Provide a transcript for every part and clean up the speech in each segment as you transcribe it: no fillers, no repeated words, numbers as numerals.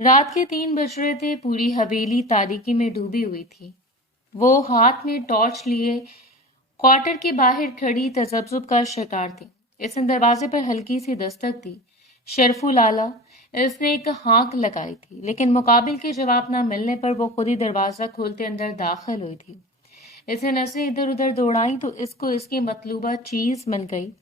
रात के 3 बज रहे थे। पूरी हवेली तारीकी में डूबी हुई थी। वो हाथ में टॉर्च लिए क्वार्टर के बाहर खड़ी तजब्जुब का शिकार थी। इसने दरवाजे पर हल्की सी दस्तक दी। शरफू लाला, इसने एक हाँक लगाई थी, लेकिन मुकाबिल के जवाब न मिलने पर वो खुद ही दरवाजा खोलते अंदर दाखिल हुई थी। इसने नजरें इधर उधर दौड़ाई तो इसको इसकी मतलूबा चीज मिल गई।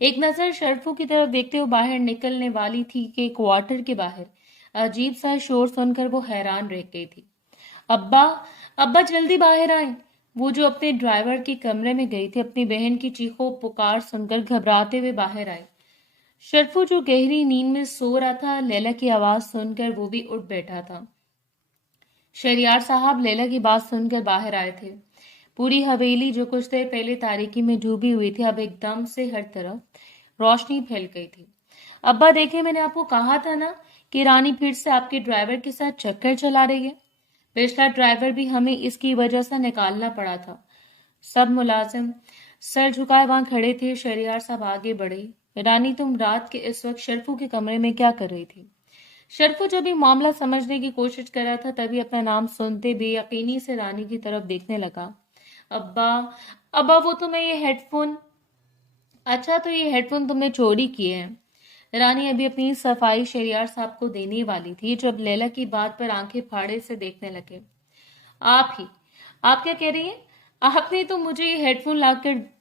एक नजर शरफू की तरफ देखते हुए बाहर निकलने वाली थी कि क्वार्टर के बाहर अजीब सा शोर सुनकर वो हैरान रह गई थी। अब्बा, अब्बा जल्दी बाहर आए। वो जो अपने ड्राइवर के कमरे में गई थी, अपनी बहन की चीखों पुकार सुनकर घबराते हुए बाहर आई। शरफू जो गहरी नींद में सो रहा था, लैला की आवाज सुनकर वो भी उठ बैठा था। शहरियार साहब लैला की बात सुनकर बाहर आए थे। पूरी हवेली जो कुछ देर पहले तारीकी में डूबी हुई थी, अब एकदम से हर तरफ रोशनी फैल गई थी। अब्बा देखे, मैंने आपको कहा था ना कि रानी फिर से आपके ड्राइवर के साथ चक्कर चला रही है। पिछला ड्राइवर भी हमें इसकी वजह से निकालना पड़ा था। सब मुलाजिम सर झुकाए वहां खड़े थे। शहरियार साहब आगे बढ़े। रानी, तुम रात के इस वक्त शरफू के कमरे में क्या कर रही थी? शरफू जब भी मामला समझने की कोशिश कर रहा था, तभी अपना नाम सुनते बेयकीनी से रानी की तरफ देखने लगा। अब्बा, अब्बा वो तुम्हें ये हेडफोन, अच्छा तो ये हेडफोन तुमने चोरी किए हैं। रानी अभी अपनी सफाई शहरियार साहब को देने वाली थी जब लैला की बात पर आंखें फाड़े से देखने लगे। आप ही, आप क्या कह रही हैं? आपने तो मुझे ये हेडफोन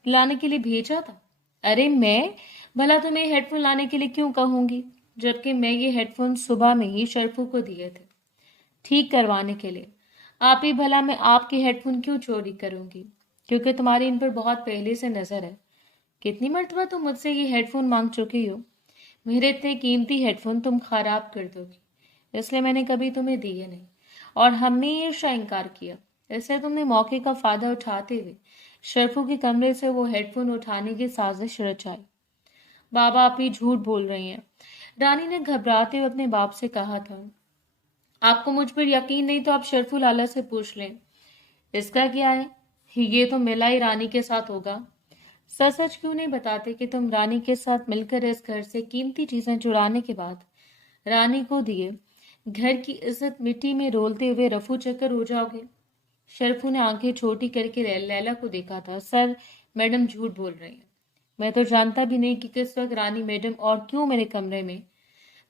लाने के लिए भेजा था। अरे मैं भला तुम्हें हेडफोन लाने के लिए क्यों कहूंगी, जबकि मैं ये हेडफोन सुबह में ही शरफू को दिए थे, ठीक करवाने के लिए। आप ही भला मैं आपके हेडफोन क्यों चोरी करूंगी? क्योंकि तुम्हारी इन पर बहुत पहले से नजर है। कितनी मर्तबा तुम मुझसे ये हेडफोन मांग चुकी हो। मेरे इतने कीमती हेडफोन तुम खराब कर दोगी, इसलिए मैंने कभी तुम्हें दिए नहीं और हमेशा इनकार किया। इसलिए तुमने मौके का फायदा उठाते हुए शरफू के कमरे से वो हेडफोन उठाने की साजिश रचाई। बाबा, आप ही झूठ बोल रही हैं। रानी ने घबराते हुए अपने बाप से कहा था। आपको मुझ पर यकीन नहीं तो आप शरफू लाला से पूछ लें। इसका क्या है, ये तो मिला ही रानी के साथ होगा। सच सच क्यों नहीं बताते कि तुम रानी के साथ मिलकर इस घर से कीमती चीजें चुराने के बाद रानी को दिए घर की इज्जत मिट्टी में रोलते हुए रफू चक्कर हो जाओगे? शरफू ने आंखें छोटी करके लैला को देखा था। सर, मैडम झूठ बोल रही हैं। मैं तो जानता भी नहीं कि किस वक्त रानी मैडम और क्यों मेरे कमरे में,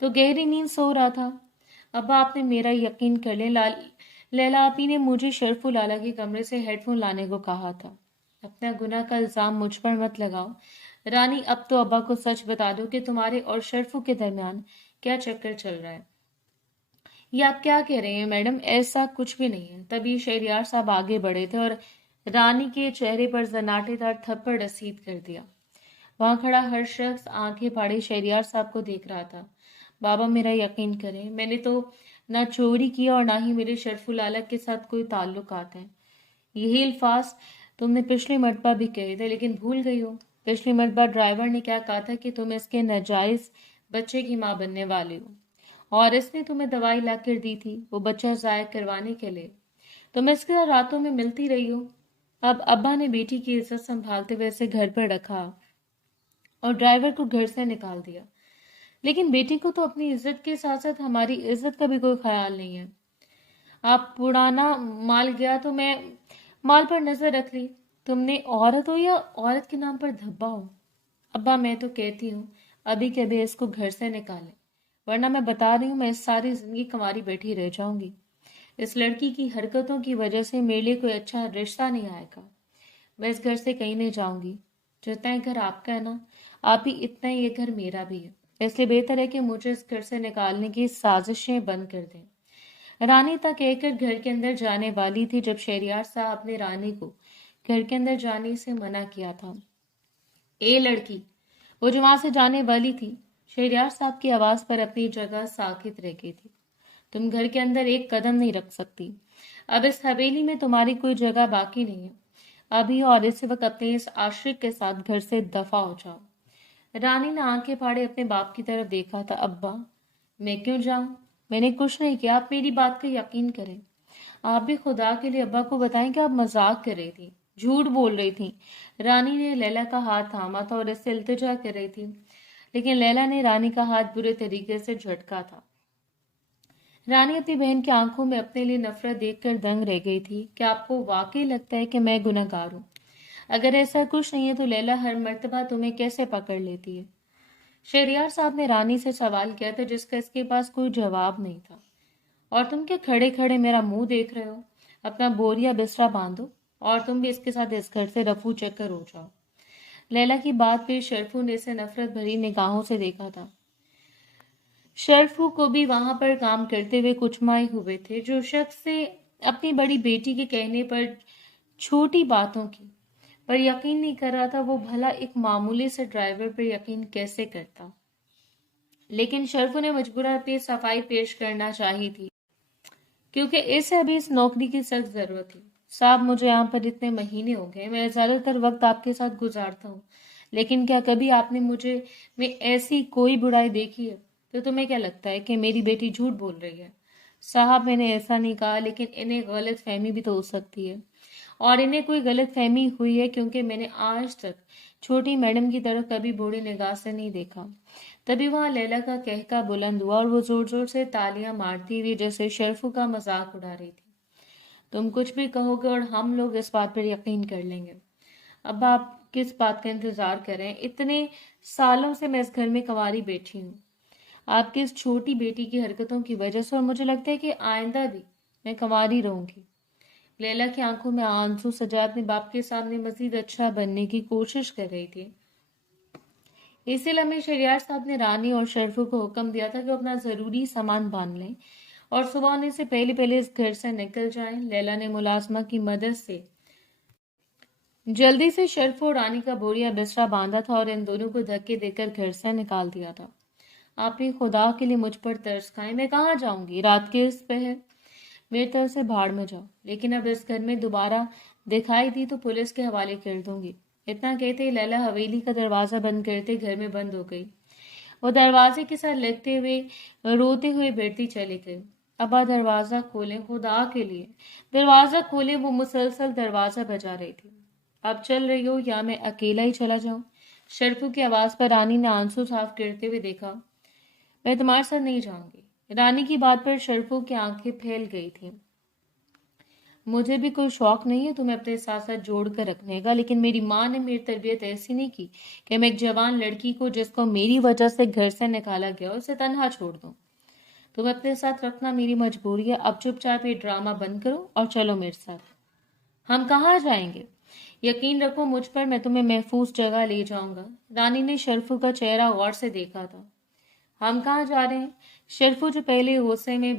तो गहरी नींद सो रहा था। अब आपने मेरा यकीन कर ले लैला, आप ही ने मुझे शरफू लाला के कमरे से हेडफोन लाने को कहा था। अपना गुनाह का इल्जाम मुझ पर मत लगाओ। रानी, अब तो अब्बा को सच बता दो कि तुम्हारे और शरफू के दरमियान क्या चक्कर चल रहा है। ये आप क्या कह रहे हैं मैडम? ऐसा कुछ भी नहीं है। तभी शहरियार साहब आगे बढ़े थे और रानी के चेहरे पर जनाटेदार थप्पड़ रसीद कर दिया। वहां खड़ा हर शख्स आंखें फाड़े शहरियार साहब को देख रहा था। बाबा, मेरा यकीन करें, मैंने तो ना चोरी किया और ना ही मेरे शरफू लाला के साथ कोई ताल्लुकात है। यही अल्फाज तुमने पिछली मर्तबा भी कहे थे, लेकिन भूल गई हो। पिछली मर्तबा ड्राइवर ने क्या कहा था कि तुम इसके नाजायज बच्चे की माँ बनने वाले हो, और इसने तुम्हें दवाई लाकर दी थी वो बच्चा जाया करवाने के लिए। तुम इसके साथ रातों में मिलती रही हो। अब अब्बा ने बेटी की इज्जत संभालते हुए इसे घर पर रखा और ड्राइवर को घर से निकाल दिया, लेकिन बेटी को तो अपनी इज्जत के साथ साथ हमारी इज्जत का भी कोई ख्याल नहीं है। आप पुराना माल गया तो मैं माल पर नजर रख ली। तुमने औरत हो या औरत के नाम पर धब्बा हो? अब्बा, मैं तो कहती हूँ अभी के अभी इसको घर से निकालें, वरना मैं बता रही हूँ मैं इस सारी जिंदगी कुंवारी बैठी रह जाऊंगी। इस लड़की की हरकतों की वजह से मेरे लिए कोई अच्छा रिश्ता नहीं आएगा। मैं इस घर से कहीं नहीं जाऊंगी। जितना ये घर आपका है ना, आप ही इतना ही ये घर मेरा भी है। इसलिए बेहतर है कि मुझे इस घर से निकालने की साजिशें बंद कर दें। रानी तक कहकर घर के अंदर जाने वाली थी जब शहरियार साहब ने रानी को घर के अंदर जाने से मना किया था। ए लड़की, वो जो वहां से जाने वाली थी, शहरियार साहब की आवाज पर अपनी जगह साकित रह गई थी। तुम घर के अंदर एक कदम नहीं रख सकती। अब इस हवेली में तुम्हारी कोई जगह बाकी नहीं है। अभी और इसी वक्त अपने इस आशिक के साथ घर से दफा हो जाओ। रानी ने आंखें फाड़े अपने बाप की तरफ देखा था। अब्बा, मैं क्यों जाऊं? मैंने कुछ नहीं किया, आप मेरी बात का यकीन करें। आप भी खुदा के लिए अब्बा को बताएं कि आप मजाक कर रही थी, झूठ बोल रही थी। रानी ने लैला का हाथ थामा था और इससे इल्तिजा कर रही थी, लेकिन लैला ने रानी का हाथ बुरे तरीके से झटका था। رانی اپنی بہن کی آنکھوں میں اپنے لیے نفرت دیکھ کر دنگ رہ گئی تھی. کیا آپ کو واقعی لگتا ہے کہ میں گنہگار ہوں؟ اگر ایسا کچھ نہیں ہے تو لیلا ہر مرتبہ تمہیں کیسے پکڑ لیتی ہے؟ شہریار صاحب نے رانی سے سوال کیا تھا جس کا اس کے پاس کوئی جواب نہیں تھا. اور تم کیا کھڑے کھڑے میرا منہ دیکھ رہے ہو؟ اپنا بوریا بسترا باندھو اور تم بھی اس کے ساتھ اس گھر سے رفو چکر ہو جاؤ. لیلا کی بات پہ شرفو نے اسے نفرت بھری نگاہوں سے دیکھا تھا. شرفو کو بھی وہاں پر کام کرتے ہوئے کچھ ماہ ہوئے تھے. جو شخص سے اپنی بڑی بیٹی کے کہنے پر چھوٹی باتوں کی پر یقین نہیں کر رہا تھا وہ بھلا ایک معمولی سے ڈرائیور پر یقین کیسے کرتا. لیکن شرفو نے مجبورا اپنی صفائی پیش کرنا چاہی تھی کیونکہ اسے ابھی اس نوکری کی سخت ضرورت تھی. صاحب مجھے یہاں پر اتنے مہینے ہو گئے, میں زیادہ تر وقت آپ کے ساتھ گزارتا ہوں, لیکن کیا کبھی آپ نے مجھے میں ایسی کوئی برائی دیکھی ہے؟ تو تمہیں کیا لگتا ہے کہ میری بیٹی جھوٹ بول رہی ہے؟ صاحب میں نے ایسا نہیں کہا, لیکن انہیں غلط فہمی بھی تو ہو سکتی ہے, اور انہیں کوئی غلط فہمی ہوئی ہے کیونکہ میں نے آج تک چھوٹی میڈم کی طرف کبھی بوڑھی نگاہ سے نہیں دیکھا. تبھی وہاں لیلا کا کہکا بلند ہوا اور وہ زور زور سے تالیاں مارتی ہوئی جیسے شرفو کا مذاق اڑا رہی تھی. تم کچھ بھی کہو گے اور ہم لوگ اس بات پر یقین کر لیں گے. اب آپ کس بات کا انتظار کر رہے ہیں؟ اتنے سالوں سے میں اس گھر میں کنواری بیٹھی ہوں آپ کی اس چھوٹی بیٹی کی حرکتوں کی وجہ سے, اور مجھے لگتا ہے کہ آئندہ بھی میں کنواری رہوں گی. لیلا کی آنکھوں میں آنسو سجا اپنے باپ کے سامنے مزید اچھا بننے کی کوشش کر رہی تھی. اسی لمحے شہریار صاحب نے رانی اور شرفو کو حکم دیا تھا کہ وہ اپنا ضروری سامان باندھ لیں اور صبح ہونے سے پہلے پہلے اس گھر سے نکل جائیں. لیلا نے ملازمہ کی مدد سے جلدی سے شرفو اور رانی کا بوریا بسترا باندھا تھا اور ان دونوں کو دھکے دے کر گھر سے نکال دیا تھا. آپ نے خدا کے لیے مجھ پر ترس کھائیں, میں کہاں جاؤں گی؟ رات کے اس پہر میری طرف سے بھاڑ میں جاؤ, لیکن اب اس گھر میں دوبارہ دکھائی دی تو پولیس کے حوالے کر دوں گی. اتنا کہتے ہی لیلا حویلی کا دروازہ بند کرتے گھر میں بند ہو گئی. وہ دروازے کے ساتھ لگتے ہوئے روتے ہوئے بیٹھتی چلی گئی. ابا دروازہ کھولیں, خدا کے لیے دروازہ کھولیں. وہ مسلسل دروازہ بجا رہی تھی. اب چل رہی ہو یا میں اکیلا ہی چلا جاؤں؟ شرفو کی آواز پر رانی نے آنسو صاف کرتے ہوئے دیکھا. میں تمہارے ساتھ نہیں جاؤں گی. رانی کی بات پر شرفو کی آنکھیں پھیل گئی تھیں. مجھے بھی کوئی شوق نہیں ہے تمہیں اپنے ساتھ ساتھ جوڑ کر رکھنے کا, لیکن میری ماں نے میری تربیت ایسی نہیں کی کہ میں ایک جوان لڑکی کو جس کو میری وجہ سے گھر سے نکالا گیا اسے تنہا چھوڑ دوں. تمہیں اپنے ساتھ رکھنا میری مجبوری ہے. اب چپ چاپ یہ ڈرامہ بند کرو اور چلو میرے ساتھ. ہم کہاں جائیں گے؟ یقین رکھو مجھ پر, میں تمہیں محفوظ جگہ لے جاؤں گا. رانی نے شرفو کا چہرہ غور سے دیکھا تھا. ہم کہاں جا رہے ہیں؟ شرفو جو پہلے غصے میں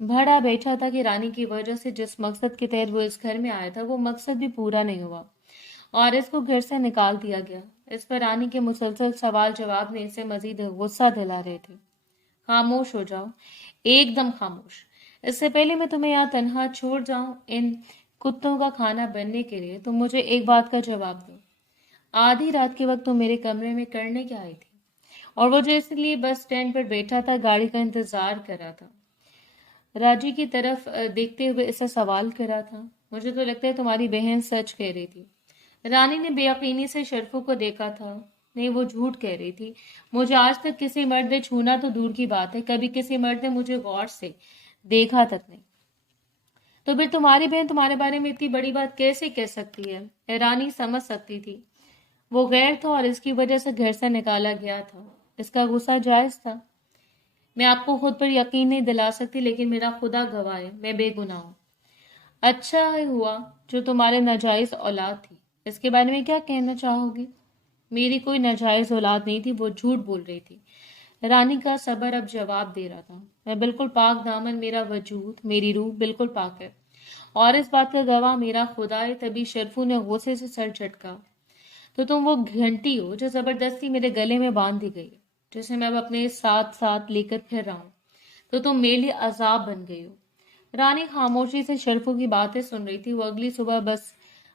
بھڑا بیٹھا تھا کہ رانی کی وجہ سے جس مقصد کے تحت وہ اس گھر میں آیا تھا وہ مقصد بھی پورا نہیں ہوا اور اس کو گھر سے نکال دیا گیا. اس پر رانی کے مسلسل سوال جواب نے اسے مزید غصہ دلا رہے تھے. خاموش ہو جاؤ, ایک دم خاموش. اس سے پہلے میں تمہیں یہاں تنہا چھوڑ جاؤں ان کتوں کا کھانا بننے کے لیے, تم مجھے ایک بات کا جواب دو. آدھی رات کے وقت تم میرے کمرے میں کرنے کیا آئی تھی؟ اور وہ جو اس لیے بس اسٹینڈ پر بیٹھا تھا گاڑی کا انتظار کر رہا تھا, راجی کی طرف دیکھتے ہوئے اسے سوال کر رہا تھا. مجھے تو لگتا ہے تمہاری بہن سچ کہہ رہی تھی. رانی نے بے یقینی سے شرفو کو دیکھا تھا. نہیں, وہ جھوٹ کہہ رہی تھی. مجھے آج تک کسی مرد نے چھونا تو دور کی بات ہے, کبھی کسی مرد نے مجھے غور سے دیکھا تک نہیں. تو پھر تمہاری بہن تمہارے بارے میں اتنی بڑی بات کیسے کہہ سکتی ہے؟ رانی سمجھ سکتی تھی وہ غیر تھا اور اس کی وجہ سے گھر سے نکالا گیا تھا. اس کا غصہ جائز تھا. میں آپ کو خود پر یقین نہیں دلا سکتی, لیکن میرا خدا گواہ ہے میں بے گناہ ہوں. اچھا ہوا جو تمہارے ناجائز اولاد تھی. اس کے بارے میں کیا کہنا چاہو گی؟ میری کوئی ناجائز اولاد نہیں تھی, وہ جھوٹ بول رہی تھی. رانی کا صبر اب جواب دے رہا تھا. میں بالکل پاک دامن, میرا وجود میری روح بالکل پاک ہے اور اس بات کا گواہ میرا خدا ہے. تبھی شرفو نے غصے سے سر جھٹکا. تو تم وہ گھنٹی ہو جو زبردستی میرے گلے میں باندھ دی گئی, جسے میں اب اپنے ساتھ ساتھ لے کر پھر رہا ہوں. تو تم میرے لیے عذاب بن گئی ہو. رانی خاموشی سے شرفو کی باتیں سن رہی تھی. وہ اگلی صبح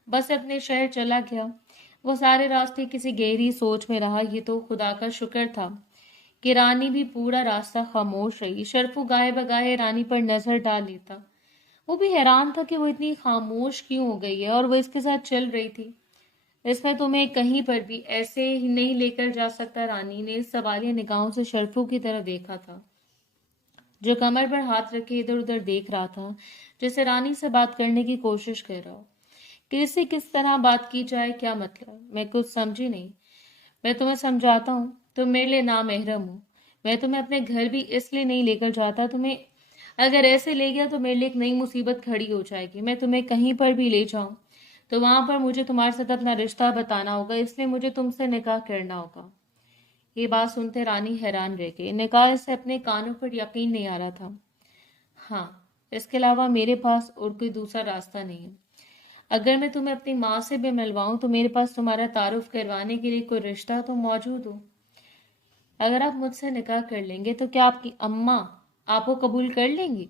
بس اپنے شہر چلا گیا. وہ سارے راستے کسی گہری سوچ میں رہا. یہ تو خدا کا شکر تھا کہ رانی بھی پورا راستہ خاموش رہی. شرفو گاہے بگاہے رانی پر نظر ڈال لیتا. وہ بھی حیران تھا کہ وہ اتنی خاموش کیوں ہو گئی ہے اور وہ اس کے ساتھ چل رہی تھی. اس میں تمہیں کہیں پر بھی ایسے ہی نہیں لے کر جا سکتا. رانی نے سوالیہ نگاہوں سے شرفو کی طرف دیکھا تھا. जो कमर पर हाथ रखे इधर उधर देख रहा था, जैसे रानी से बात करने की कोशिश कर रहा हो। किसी किस तरह बात की जाए, क्या मतलब? मैं कुछ समझी नहीं। मैं तुम्हें समझाता हूँ, तुम मेरे लिए नामहरम हो। मैं तुम्हें अपने घर भी इसलिए नहीं लेकर जाता, तुम्हें अगर ऐसे ले गया तो मेरे लिए एक नई मुसीबत खड़ी हो जाएगी। मैं तुम्हें कहीं पर भी ले जाऊं तो वहां पर मुझे तुम्हारे साथ अपना रिश्ता बताना होगा, इसलिए मुझे तुमसे निकाह करना होगा। ये बात सुनते रानी हैरान रह गई। निकाह से अपने कानों पर यकीन नहीं आ रहा था। हाँ, इसके अलावा मेरे पास और कोई दूसरा रास्ता नहीं है। अगर मैं तुम्हें अपनी माँ से भी मिलवाऊं तो मेरे पास तुम्हारा तारुफ करवाने के लिए कोई रिश्ता तो मौजूद हो। अगर आप मुझसे निकाह कर लेंगे तो क्या आपकी अम्मा आपको कबूल कर लेंगी?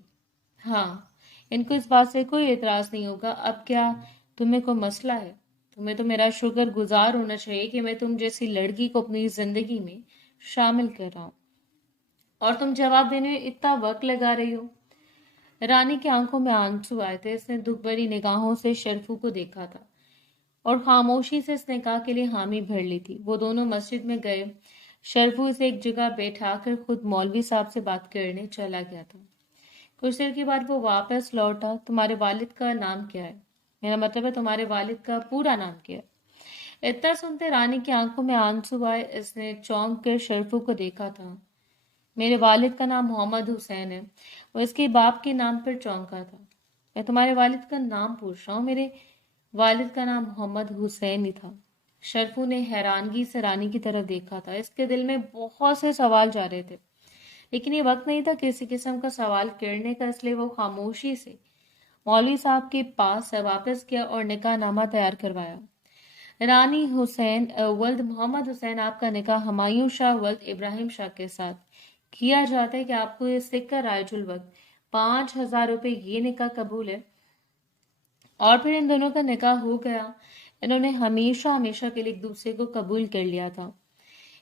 हाँ, इनको इस बात से कोई एतराज नहीं होगा। अब क्या तुम्हें कोई मसला है? तुम्हें तो मेरा शुक्र गुजार होना चाहिए कि मैं तुम जैसी लड़की को अपनी जिंदगी में शामिल कर रहा हूँ, और तुम जवाब देने में इतना वक्त लगा रही हो। रानी की आंखों में आंसू आए थे। इसने दुख भरी निगाहों से शरफू को देखा था और खामोशी से इस निकाह के लिए हामी भर ली थी। वो दोनों मस्जिद में गए। शरफू इसे एक जगह बैठाकर खुद मौलवी साहब से बात करने चला गया था। कुछ देर के बाद वो वापस लौटा। तुम्हारे वालिद का नाम क्या है? मेरा मतलब है तुम्हारे वालिद का पूरा नाम क्या है? इतना सुनते रानी की आंखों में आंसू आए। इसने चौंक कर शरफू को देखा था। मेरे वालिद का नाम मोहम्मद हुसैन है। वो इसके बाप के नाम पर चौंका था। मैं तुम्हारे वालिद का नाम पूछ रहा हूँ। मेरे वालिद का नाम मोहम्मद हुसैन ही था। शरफू ने हैरानगी से रानी की तरफ देखा था। इसके दिल में बहुत से सवाल जा रहे थे, लेकिन ये वक्त नहीं था किसी किस्म का सवाल करने का, इसलिए वो खामोशी से मौलवी साहब के पास वापस गया और निकाह नामा तैयार करवाया। रानी हुसैन वल्द मोहम्मद हुसैन, आपका निकाह हुमायूं शाह वल्द इब्राहिम शाह के साथ किया जाता है कि आपको ये सिक्का रायजुल वक्त 5,000 रुपये, ये निकाह कबूल है? और फिर इन दोनों का निकाह हो गया। इन्होंने हमेशा हमेशा के लिए एक दूसरे को कबूल कर लिया था।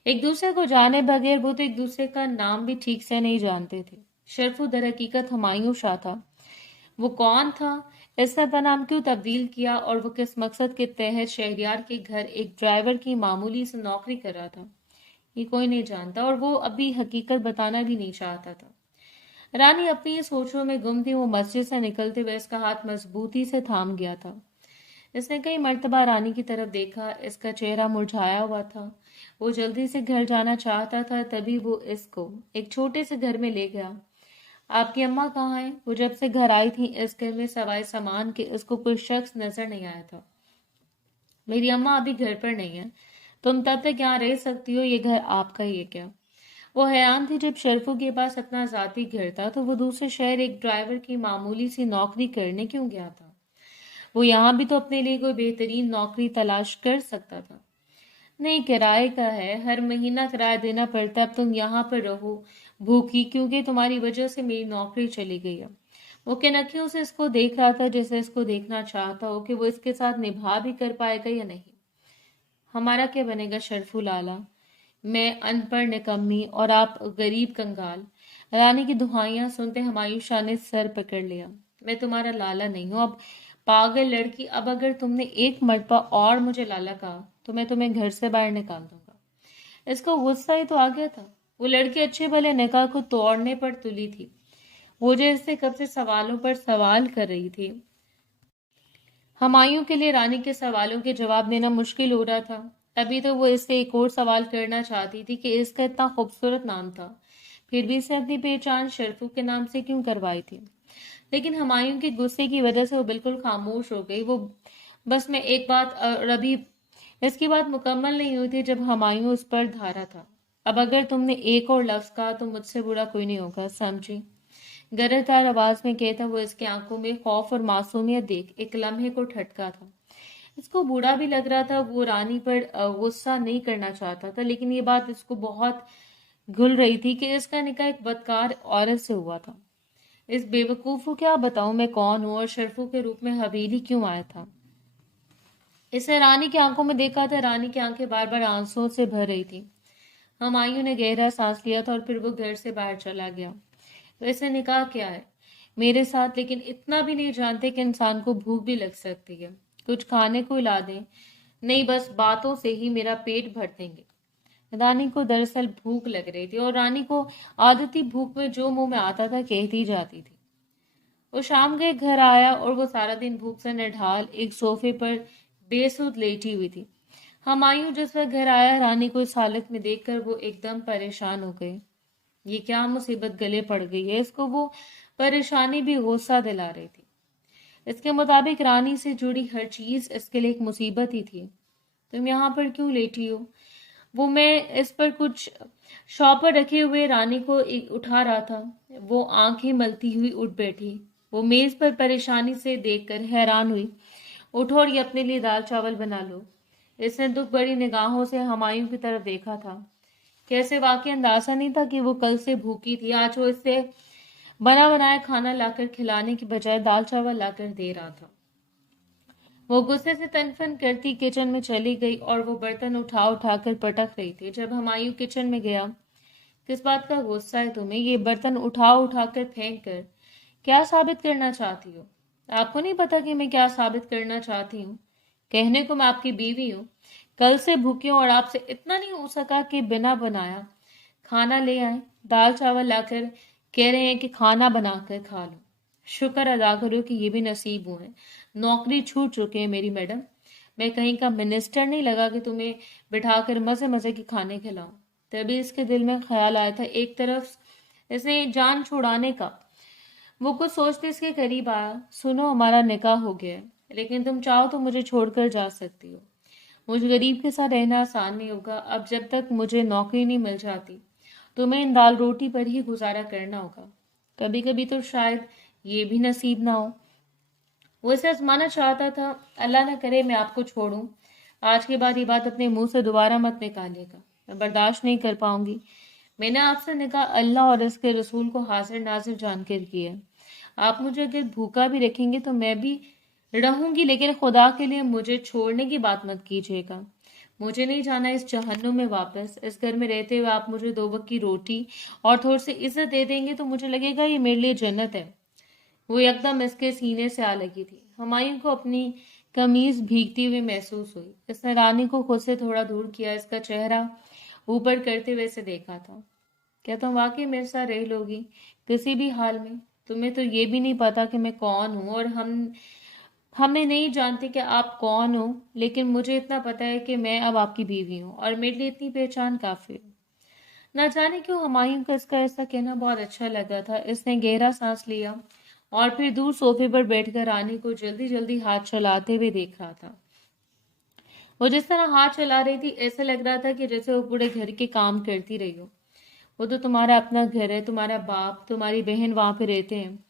एक दूसरे को जाने बगैर वो तो एक दूसरे का नाम भी ठीक से नहीं जानते थे। शरफू दर हकीकत हुमायूं शाह था। वो कौन था, इसने अपना नाम क्यों तब्दील किया, और वो किस मकसद के तहत शहरियार के घर एक ड्राइवर की मामूली से नौकरी कर रहा था, ये कोई नहीं जानता, और वो अभी हकीकत बताना भी नहीं चाहता था। रानी अपनी सोचों में गुम थी। वो मस्जिद से निकलते हुए इसका हाथ मजबूती से थाम गया था। इसने कई मर्तबा रानी की तरफ देखा। इसका चेहरा मुरझाया हुआ था। वो जल्दी से घर जाना चाहता था, तभी वो इसको एक छोटे से घर में ले गया। आपकी अम्मा कहाँ है? वो जब से घर आई थी इस घर में सवाए सामान के इसको कोई शख्स नजर नहीं आया था। मेरी अम्मा अभी घर पर नहीं है, तुम तब तक यहाँ रह सकती हो, ये घर आपका ही है क्या? वो हैरान थी। जब शरफू के पास अपना जाती घर था तो वो दूसरे शहर एक ड्राइवर की मामूली सी नौकरी करने क्यों गया था? वो यहाँ भी तो अपने लिए कोई बेहतरीन नौकरी तलाश कर सकता था। नहीं, किराए का है, हर महीना किराया देना पड़ता है। अब तुम यहाँ पर रहो भूखी, क्योंकि तुम्हारी वजह से मेरी नौकरी चली गई है। वो किन अखियों से इसको देख रहा था, जैसे इसको देखना चाहता हो कि वो इसके साथ निभा भी कर पाएगा या नहीं। हमारा क्या बनेगा शरफू लाला? मैं अनपढ़ निकम्मी और आप गरीब कंगाल। रानी की दुहाइयां सुनते हुमायूं शाह ने सर पकड़ लिया। मैं तुम्हारा लाला नहीं हूं। अब पागल लड़की, अब अगर तुमने एक मर्तबा और मुझे लाला कहा तो मैं तुम्हें घर से बाहर निकाल दूंगा। इसको गुस्सा ही तो आ गया था। वो लड़की अच्छे भले निकाह को तोड़ने पर तुली थी। वो जो इससे कब से सवालों पर सवाल कर रही थी। हुमायूं के लिए रानी के सवालों के जवाब देना मुश्किल हो रहा था। तभी तो वो इससे एक और सवाल करना चाहती थी कि इसका इतना खूबसूरत नाम था, फिर भी इसने अपनी पहचान शरफू के नाम से क्यों करवाई थी। लेकिन हुमायूं के गुस्से की वजह से वो बिल्कुल खामोश हो गई। वो बस में एक बात, और अभी इसकी बात मुकम्मल नहीं हुई थी जब हुमायूं उस पर धारा था। अब अगर तुमने एक और लफ्ज कहा तो मुझसे बुरा कोई नहीं होगा, समझी? गरजदार आवाज में कहता वो इसकी आंखों में खौफ और मासूमियत देख एक लम्हे को ठटका था। इसको बूढ़ा भी लग रहा था। वो रानी पर गुस्सा नहीं करना चाहता था, लेकिन ये बात इसको बहुत घुल रही थी कि इसका निकाह एक बदकार औरत से हुआ था। इस बेवकूफ को क्या बताऊं मैं कौन हूं और शरफू के रूप में हवेली क्यों आया था। इसे रानी की आंखों में देखा था। रानी की आंखें बार बार आंसुओं से भर रही थी। हुमायूं ने गहरा सांस लिया था और फिर वो घर से बाहर चला गया। वैसे निकाह क्या है मेरे साथ, लेकिन इतना भी नहीं जानते कि इंसान को भूख भी लग सकती है। कुछ खाने को ला दें। नहीं, बस बातों से ही मेरा पेट भर देंगे। रानी को दरअसल भूख लग रही थी और रानी को आदती भूख में जो मुंह में आता था कहती जाती थी। वो शाम के घर आया और वो सारा दिन भूख से निढाल एक सोफे पर बेसुध लेटी हुई थी। हुमायूं जिस वक्त घर आया, रानी को इस हालत में देखकर वो एकदम परेशान हो गए। ये क्या मुसीबत गले पड़ गई है? इसको वो परेशानी भी गुस्सा दिला रही थी। इसके मुताबिक रानी से जुड़ी हर चीज इसके लिए एक मुसीबत ही थी। तुम यहाँ पर क्यों लेटी हो? वो मैं इस पर कुछ शॉपर रखे हुए रानी को उठा रहा था। वो आंखें मलती हुई उठ बैठी। वो मेज पर परेशानी से देखकर हैरान हुई। उठो और ये अपने लिए दाल चावल बना लो। इसने दुख भरी निगाहों से हुमायूं की तरफ देखा था। कैसे वाकई अंदाजा नहीं था कि वो कल से भूखी थी। आज वो इससे बना बनाया खाना लाकर खिलाने की बजाय दाल चावल लाकर दे रहा था। वो गुस्से से तनफन करती किचन में चली गई और वो बर्तन उठा उठा कर पटक रही थी। जब हुमायूं किचन में गया, किस बात का गुस्सा है तुम्हें? ये बर्तन उठा उठा कर फेंक कर क्या साबित करना चाहती हो? आपको नहीं पता कि मैं क्या साबित करना चाहती हूँ? कहने को मैं आपकी बीवी हूँ। कल से भूखी हूँ और आपसे इतना नहीं हो सका कि बिना बनाया खाना ले आए। दाल चावल लाकर कह रहे हैं कि खाना बनाकर खा लो। शुक्र अदा करो कि ये भी नसीब हुए। नौकरी छूट चुके हैं मेरी मैडम। मैं कहीं का मिनिस्टर नहीं लगा कि तुम्हें बिठाकर मजे मजे के खाने खिलाऊं। तभी इसके दिल में ख्याल आया था, एक तरफ इसने जान छुड़ाने का। वो कुछ सोचते इसके करीब आया। सुनो, हमारा निकाह हो गया है, लेकिन तुम चाहो तो मुझे छोड़कर जा सकती हो। मुझे गरीब के साथ रहना आसान नहीं होगा। अब जब तक मुझे नौकरी नहीं मिल जाती, तुम्हें इन दाल रोटी पर ही गुजारा करना होगा। कभी कभी तो शायद ये भी नसीब ना हो। वो इसे आजमाना चाहता था। अल्लाह ना करे मैं आपको छोड़ूं। आज के बाद ये बात अपने मुंह से दोबारा मत निकालिएगा। मैं बर्दाश्त नहीं कर पाऊंगी। मैंने आपसे निकाह अल्लाह और इसके रसूल को हाजिर नाजिर जानकर किया है। आप मुझे अगर भूखा भी रखेंगे तो मैं भी रहूंगी, लेकिन खुदा के लिए मुझे छोड़ने की बात मत कीजिएगा। मुझे नहीं जाना इस जहन्नुम में वापस। इस घर में रहते हुए आप मुझे 2 वक्त की रोटी और थोड़ी सी इज्जत दे देंगे तो मुझे लगेगा ये मेरे लिए जन्नत है। वो एकदम इसके सीने से आ लगी थी। हुमायूं को अपनी कमीज भीगती हुई महसूस हुई। इसने रानी को खुद से थोड़ा दूर किया, इसका चेहरा ऊपर करते हुए से देखा था। क्या तुम वाकई मेरे साथ रह लोगी किसी भी हाल में? तुम्हें तो ये भी नहीं पता कि मैं कौन हूँ, और हमें नहीं जानते कि आप कौन हो, लेकिन मुझे इतना पता है कि मैं अब आपकी बीवी हूँ और मेरे लिए इतनी पहचान काफी है। ना जाने क्यों हुमायूं को इसका ऐसा कहना बहुत अच्छा लगा था। इसने गहरा सांस लिया और फिर दूर सोफे पर बैठकर रानी को जल्दी जल्दी हाथ चलाते हुए देख रहा था। वो जिस तरह हाथ चला रही थी, ऐसा लग रहा था कि जैसे वो पूरे घर के काम करती रही हो। वो तो तुम्हारा अपना घर है, तुम्हारा बाप तुम्हारी बहन वहां पे रहते हैं।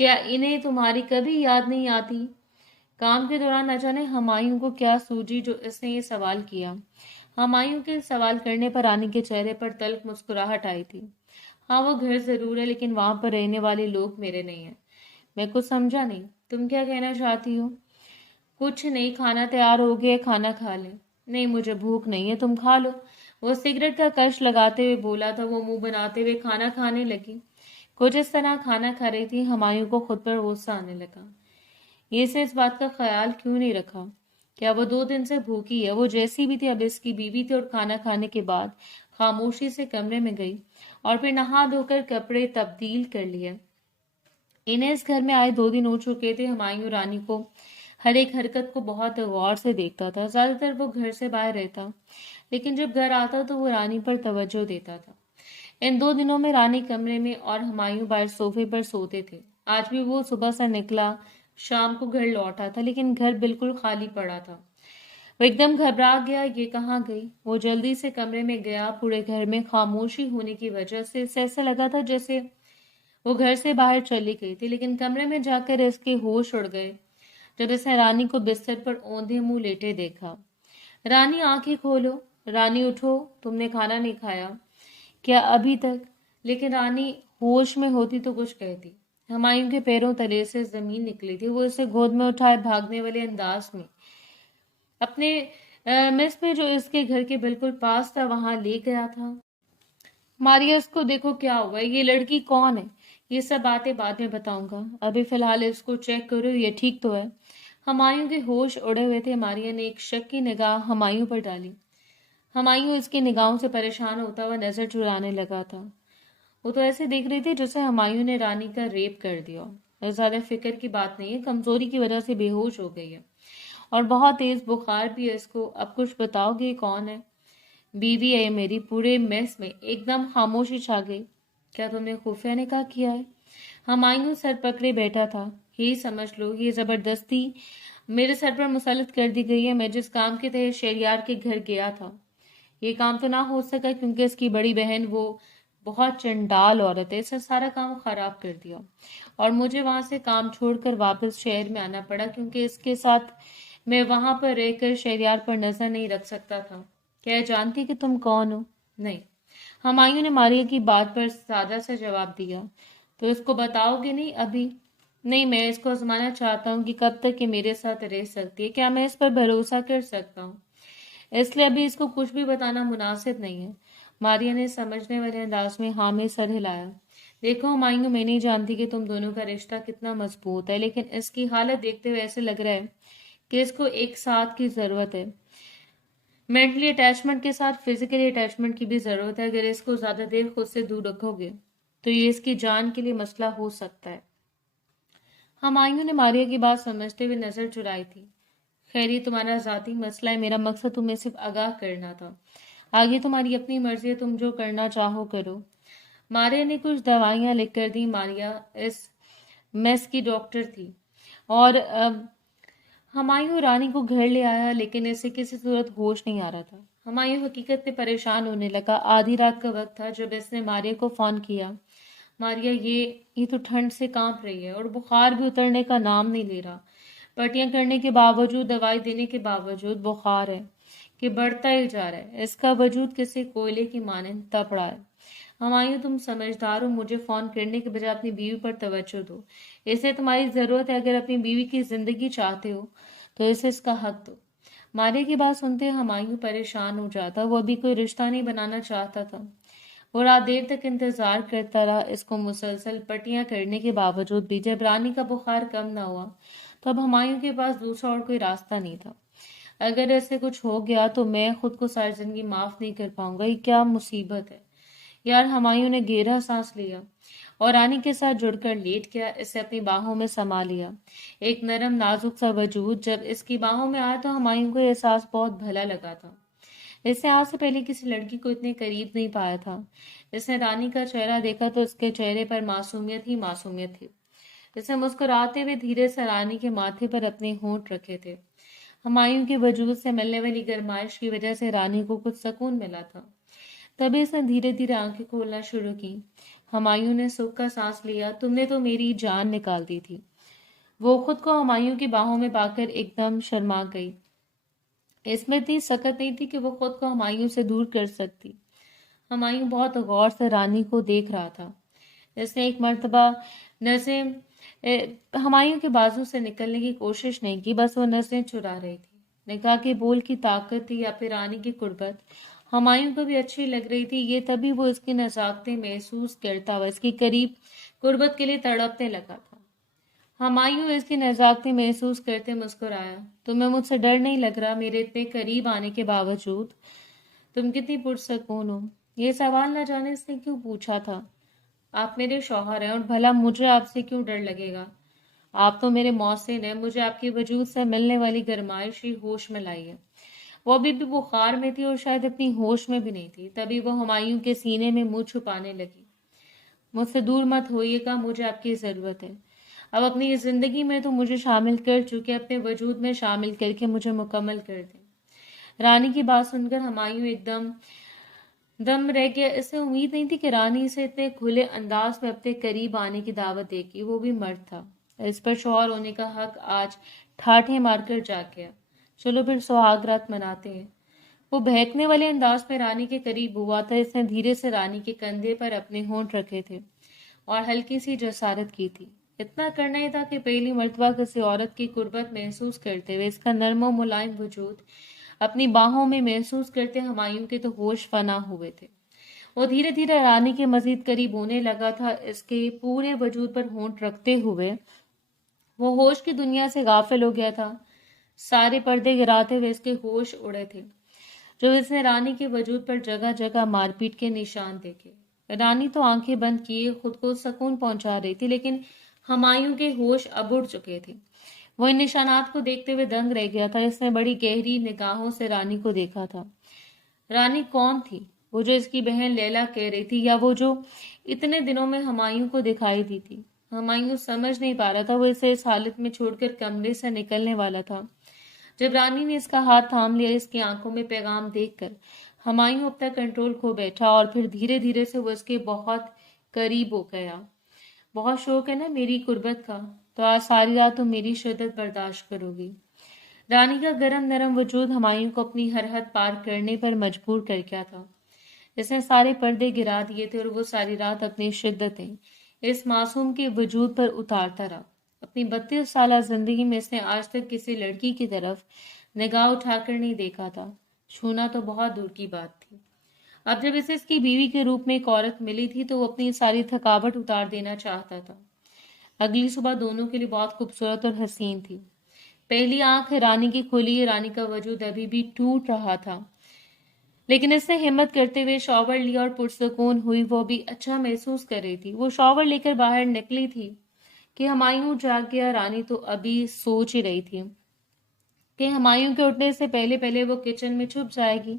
क्या इन्हें तुम्हारी कभी याद नहीं आती? काम के दौरान न जाने हुमायूं को क्या सूझी जो इसने ये सवाल किया। हुमायूं के सवाल करने पर रानी के चेहरे पर तल्ख मुस्कुराहट आई थी। हाँ, वो घर जरूर है, लेकिन वहां पर रहने वाले लोग मेरे नहीं हैं। मैं कुछ समझा नहीं। तुम क्या कहना चाहती हो? कुछ नहीं, खाना तैयार हो गया, खाना खा ले। नहीं, मुझे भूख नहीं है, तुम खा लो। वो सिगरेट का कश लगाते हुए बोला था। वो मुंह बनाते हुए खाना खाने लगी। कुछ इस तरह खाना खा रही थी, हुमायूं को खुद पर गुस्सा आने लगा। ये से इस बात का ख्याल क्यों नहीं रखा? क्या वो 2 दिन से भूखी है? वो जैसी भी थी अब इसकी बीवी थी, और खाना खाने के बाद खामोशी से कमरे में गई और फिर नहा धोकर कपड़े तब्दील कर लिए। इन्हें इस घर में आए 2 दिन हो चुके थे। हुमायूं रानी को हर एक हरकत को बहुत गौर से देखता था। ज्यादातर वो घर से बाहर रहता, लेकिन जब घर आता तो वो रानी पर तवज्जो देता था। इन 2 दिनों में रानी कमरे में और हुमायूं बाहर सोफे पर सोते थे। आज भी वो सुबह से निकला, शाम को घर लौटा था, लेकिन घर बिल्कुल खाली पड़ा था। वो एकदम घबरा गया। ये कहाँ गई? वो जल्दी से कमरे में गया। पूरे घर में खामोशी होने की वजह से इसे ऐसा लगा था जैसे वो घर से बाहर चली गई थी, लेकिन कमरे में जाकर इसके होश उड़ गए जब इसने रानी को बिस्तर पर औंधे मुंह लेटे देखा। रानी, आंखें खोलो। रानी, उठो, तुमने खाना नहीं खाया क्या अभी तक? लेकिन रानी होश में होती तो कुछ कहती। हुमायूं के पैरों तले से जमीन निकली थी। वो इसे गोद में उठाए भागने वाले अंदाज में अपने मिस में जो इसके घर के बिल्कुल पास था वहां ले गया था। मारिया, इसको देखो क्या हुआ है। ये लड़की कौन है? ये सब बातें बाद में बताऊंगा, अभी फिलहाल इसको चेक करो, ये ठीक तो है। हुमायूं के होश उड़े हुए थे। मारिया ने एक शक की निगाह हुमायूं पर डाली। ہمایوں اس کی نگاہوں سے پریشان ہوتا ہوا نظر چرانے لگا تھا۔ وہ تو ایسے دیکھ رہی تھی جیسے ہمایوں نے رانی کا ریپ کر دیا ہو۔ اور زیادہ فکر کی بات نہیں ہے، کمزوری کی وجہ سے بے ہوش ہو گئی ہے اور بہت تیز بخار بھی ہے اس کو۔ اب کچھ بتاؤ گے کون ہے؟ بیوی ہے میری۔ پورے میس میں ایک دم خاموشی چھا گئی۔ کیا تم نے خفیہ نکاح کیا ہے؟ ہمایوں سر پکڑے بیٹھا تھا۔ یہی سمجھ لو، یہ زبردستی میرے سر پر مسلط کر دی گئی ہے۔ میں جس کام کے تحت شہریار کے گھر گیا تھا، یہ کام تو نہ ہو سکا کیونکہ اس کی بڑی بہن وہ بہت چنڈال عورت ہے، اس نے سارا کام خراب کر دیا اور مجھے وہاں سے کام چھوڑ کر واپس شہر میں آنا پڑا کیونکہ اس کے ساتھ میں وہاں پر رہ کر شہریار پر نظر نہیں رکھ سکتا تھا۔ کیا جانتی کہ تم کون ہو؟ نہیں۔ ہمایوں نے ماریا کی بات پر سادہ سا جواب دیا۔ تو اس کو بتاؤ گے نہیں ابھی؟ نہیں، میں اس کو آزمانا چاہتا ہوں کہ کب تک یہ میرے ساتھ رہ سکتی ہے۔ کیا میں اس پر بھروسہ کر سکتا ہوں؟ اس لیے ابھی اس کو کچھ بھی بتانا مناسب نہیں ہے۔ ماریا نے سمجھنے والے انداز میں ہاں میں سر ہلایا۔ دیکھو ہمایوں، میں نہیں جانتی کہ تم دونوں کا رشتہ کتنا مضبوط ہے، لیکن اس کی حالت دیکھتے ہوئے ایسے لگ رہا ہے کہ اس کو ایک ساتھ کی ضرورت ہے۔ مینٹلی اٹیچمنٹ کے ساتھ فزیکلی اٹیچمنٹ کی بھی ضرورت ہے۔ اگر اس کو زیادہ دیر خود سے دور رکھو گے تو یہ اس کی جان کے لیے مسئلہ ہو سکتا ہے۔ ہمایوں نے ماریا کی بات سمجھتے ہوئے نظر چرائی تھی۔ خیر یہ تمہارا ذاتی مسئلہ ہے، میرا مقصد تمہیں صرف آگاہ کرنا تھا۔ آگے تمہاری اپنی مرضی ہے، تم جو کرنا چاہو کرو۔ ماریا نے کچھ دوائیاں لکھ کر دی۔ ماریا اس میس کی ڈاکٹر تھی اور ہمایوں رانی کو گھر لے آیا لیکن اسے کسی صورت ہوش نہیں آ رہا تھا۔ ہمایوں حقیقت میں پریشان ہونے لگا۔ آدھی رات کا وقت تھا جب اس نے ماریا کو فون کیا۔ ماریا، یہ تو ٹھنڈ سے کانپ رہی ہے اور بخار بھی اترنے کا نام نہیں لے رہا۔ پٹیاں کرنے کے باوجود، دوائی دینے کے باوجود بخار ہے کہ بڑھتا ہی جا رہا ہے۔ اس کا وجود کسی کوئلے کی مانند تپ رہا ہے۔ ہمایوں تم سمجھدار ہو، مجھے فون کرنے کے بجائے اپنی بیوی پر توجہ دو۔ اسے تمہاری ضرورت ہے، اگر اپنی بیوی کی زندگی چاہتے ہو تو اسے اس کا حق دو۔ ماریا کی بات سنتے ہمایوں پریشان ہو جاتا۔ وہ ابھی کوئی رشتہ نہیں بنانا چاہتا تھا۔ وہ رات دیر تک انتظار کرتا رہا، اس کو مسلسل پٹیاں کرنے کے باوجود بھی۔ جب رانی کا بخار کم نہ ہوا تو اب ہمایوں کے پاس دوسرا اور کوئی راستہ نہیں تھا۔ اگر ایسے کچھ ہو گیا تو میں خود کو ساری زندگی معاف نہیں کر پاؤں گا۔ یہ کیا مصیبت ہے یار۔ ہمایوں نے گہرا سانس لیا اور رانی کے ساتھ جڑ کر لیٹ گیا، اسے اپنی باہوں میں سما لیا۔ ایک نرم نازک سا وجود جب اس کی باہوں میں آیا تو ہمایوں کو یہ احساس بہت بھلا لگا تھا۔ اس نے آج سے پہلے کسی لڑکی کو اتنے قریب نہیں پایا تھا۔ اس نے رانی کا چہرہ دیکھا تو اس کے چہرے پر معصومیت ہی معصومیت تھی۔ اس نے مسکراتے ہوئے دھیرے سے رانی کے ماتھے پر اپنے ہونٹ رکھے تھے۔ ہمایوں کے وجود سے ملنے والی گرمائش کی وجہ سے رانی کو کچھ سکون ملا تھا۔ تبھی اس نے دھیرے دھیرے آنکھیں کھولنا شروع کی۔ ہمایوں نے سکھ کا سانس لیا۔ تم نے تو میری جان نکال دی تھی۔ وہ خود کو ہمایوں کی باہوں میں پا کر ایک دم شرما گئی۔ اس میں اتنی سکت نہیں تھی کہ وہ خود کو ہمایوں سے دور کر سکتی۔ ہمایوں بہت غور سے رانی کو دیکھ رہا تھا۔ اس نے ایک مرتبہ نظریں ہمایوں کے بازو سے نکلنے کی کوشش نہیں کی، بس وہ نظریں چرا رہی تھی۔ نکاح کے بول کی طاقت تھی یا پھر رانی کی قربت، ہمایوں کو بھی اچھی لگ رہی تھی یہ، تبھی وہ اس کی نزاکتیں محسوس کرتا ہوا اس کی قریب قربت کے لیے تڑپنے لگا تھا۔ ہمایوں اس کی نزاکتیں محسوس کرتے مسکرایا۔ تمہیں مجھ سے ڈر نہیں لگ رہا؟ میرے اتنے قریب آنے کے باوجود تم کتنی پرسکون ہو؟ یہ سوال نہ جانے اس نے کیوں پوچھا تھا۔ آپ میرے شوہر ہیں اور بھلا مجھے آپ سے کیوں ڈر لگے گا؟ آپ تو میرے محسن ہیں۔ مجھے آپ کے وجود سے ملنے والی گرمائش ہی ہوش میں لائی ہے۔ وہ ابھی بھی بخار میں تھی اور شاید اپنی ہوش میں بھی نہیں تھی۔ تبھی وہ ہمایوں کے سینے میں منہ چھپانے لگی۔ مجھ سے دور مت ہوئیے گا، مجھے آپ کی ضرورت ہے۔ اب اپنی زندگی میں تو مجھے شامل کر چکے، اپنے وجود میں شامل کر کے مجھے مکمل کر دیں۔ رانی کی بات سن کر ہمایوں ایک دم رہ گیا۔ اسے امید نہیں تھی کہ رانی اسے اتنے کھلے انداز میں اپنے قریب آنے کی دعوت دے گی، وہ بھی مرد تھا۔ اس پر شوہر ہونے کا حق آج ٹھاٹھے مار کر جا گیا۔ چلو پھر سہاگ رات مناتے ہیں۔ وہ بہکنے والے انداز میں رانی کے قریب ہوا تھا۔ اس نے دھیرے سے رانی کے کندھے پر اپنے ہونٹ رکھے تھے اور ہلکی سی جسارت کی تھی۔ اتنا کرنا ہی تھا کہ پہلی مرتبہ کسی عورت کی قربت محسوس کرتے ہوئے، اس کا نرم و ملائم وجود اپنی باہوں میں محسوس کرتے ہمایوں کے تو ہوش فنا ہوئے تھے۔ وہ دھیرے دھیرے رانی کے مزید قریب ہونے لگا تھا، اس کے پورے وجود پر ہونٹ رکھتے ہوئے۔ وہ ہوش کی دنیا سے غافل ہو گیا تھا۔ سارے پردے گراتے ہوئے اس کے ہوش اڑے تھے۔ जब इसने रानी के वजूद पर जगह जगह मारपीट के निशान देखे। रानी तो आंखें बंद किए खुद को सुकून पहुंचा रही थी, लेकिन हुमायूं के होश अब उड़ चुके थे। वो इन निशानात को देखते हुए दंग रह गया था। इसने बड़ी गहरी निगाहों से रानी को देखा था। रानी कौन थी? वो जो इसकी बहन लैला कह रही थी, या वो जो इतने दिनों में हुमायूं को दिखाई दी थी? हुमायूं समझ नहीं पा रहा था। वो इसे इस हालत में छोड़कर कमरे से निकलने वाला था जब रानी ने इसका हाथ थाम लिया। इसकी आंखों में पैगाम देखकर हुमायूं अपना कंट्रोल खो बैठा और फिर धीरे धीरे से वो इसके बहुत करीब हो गया। बहुत शौक है ना मेरी कुर्बत का, तो आज सारी रात तुम मेरी शिद्दत बर्दाश्त करोगी। रानी का गरम नरम वजूद हुमायूं को अपनी हर हद पार करने पर मजबूर कर गया था। इसने सारे पर्दे गिरा दिए थे और वो सारी रात अपनी शिद्दतें इस मासूम के वजूद पर उतारता रहा। अपनी 32 साल जिंदगी में इसने आज तक किसी लड़की की तरफ निगाह उठाकर नहीं देखा था। छूना तो बहुत दूर की बात थी। अब जब इसे इसकी बीवी के रूप में एक औरत मिली थी तो वो अपनी सारी थकावट उतार देना चाहता था। अगली सुबह दोनों के लिए बहुत खूबसूरत और हसीन थी। पहली आंख रानी की खुली। रानी का वजूद अभी भी टूट रहा था, लेकिन इसने हिम्मत करते हुए शॉवर लिया और पुरसकून हुई। वो भी अच्छा महसूस कर रही थी। वो शॉवर लेकर बाहर निकली थी कि हुमायूं जाग गया। रानी तो अभी सोच ही रही थी कि हुमायूं के उठने से पहले पहले वो किचन में छुप जाएगी।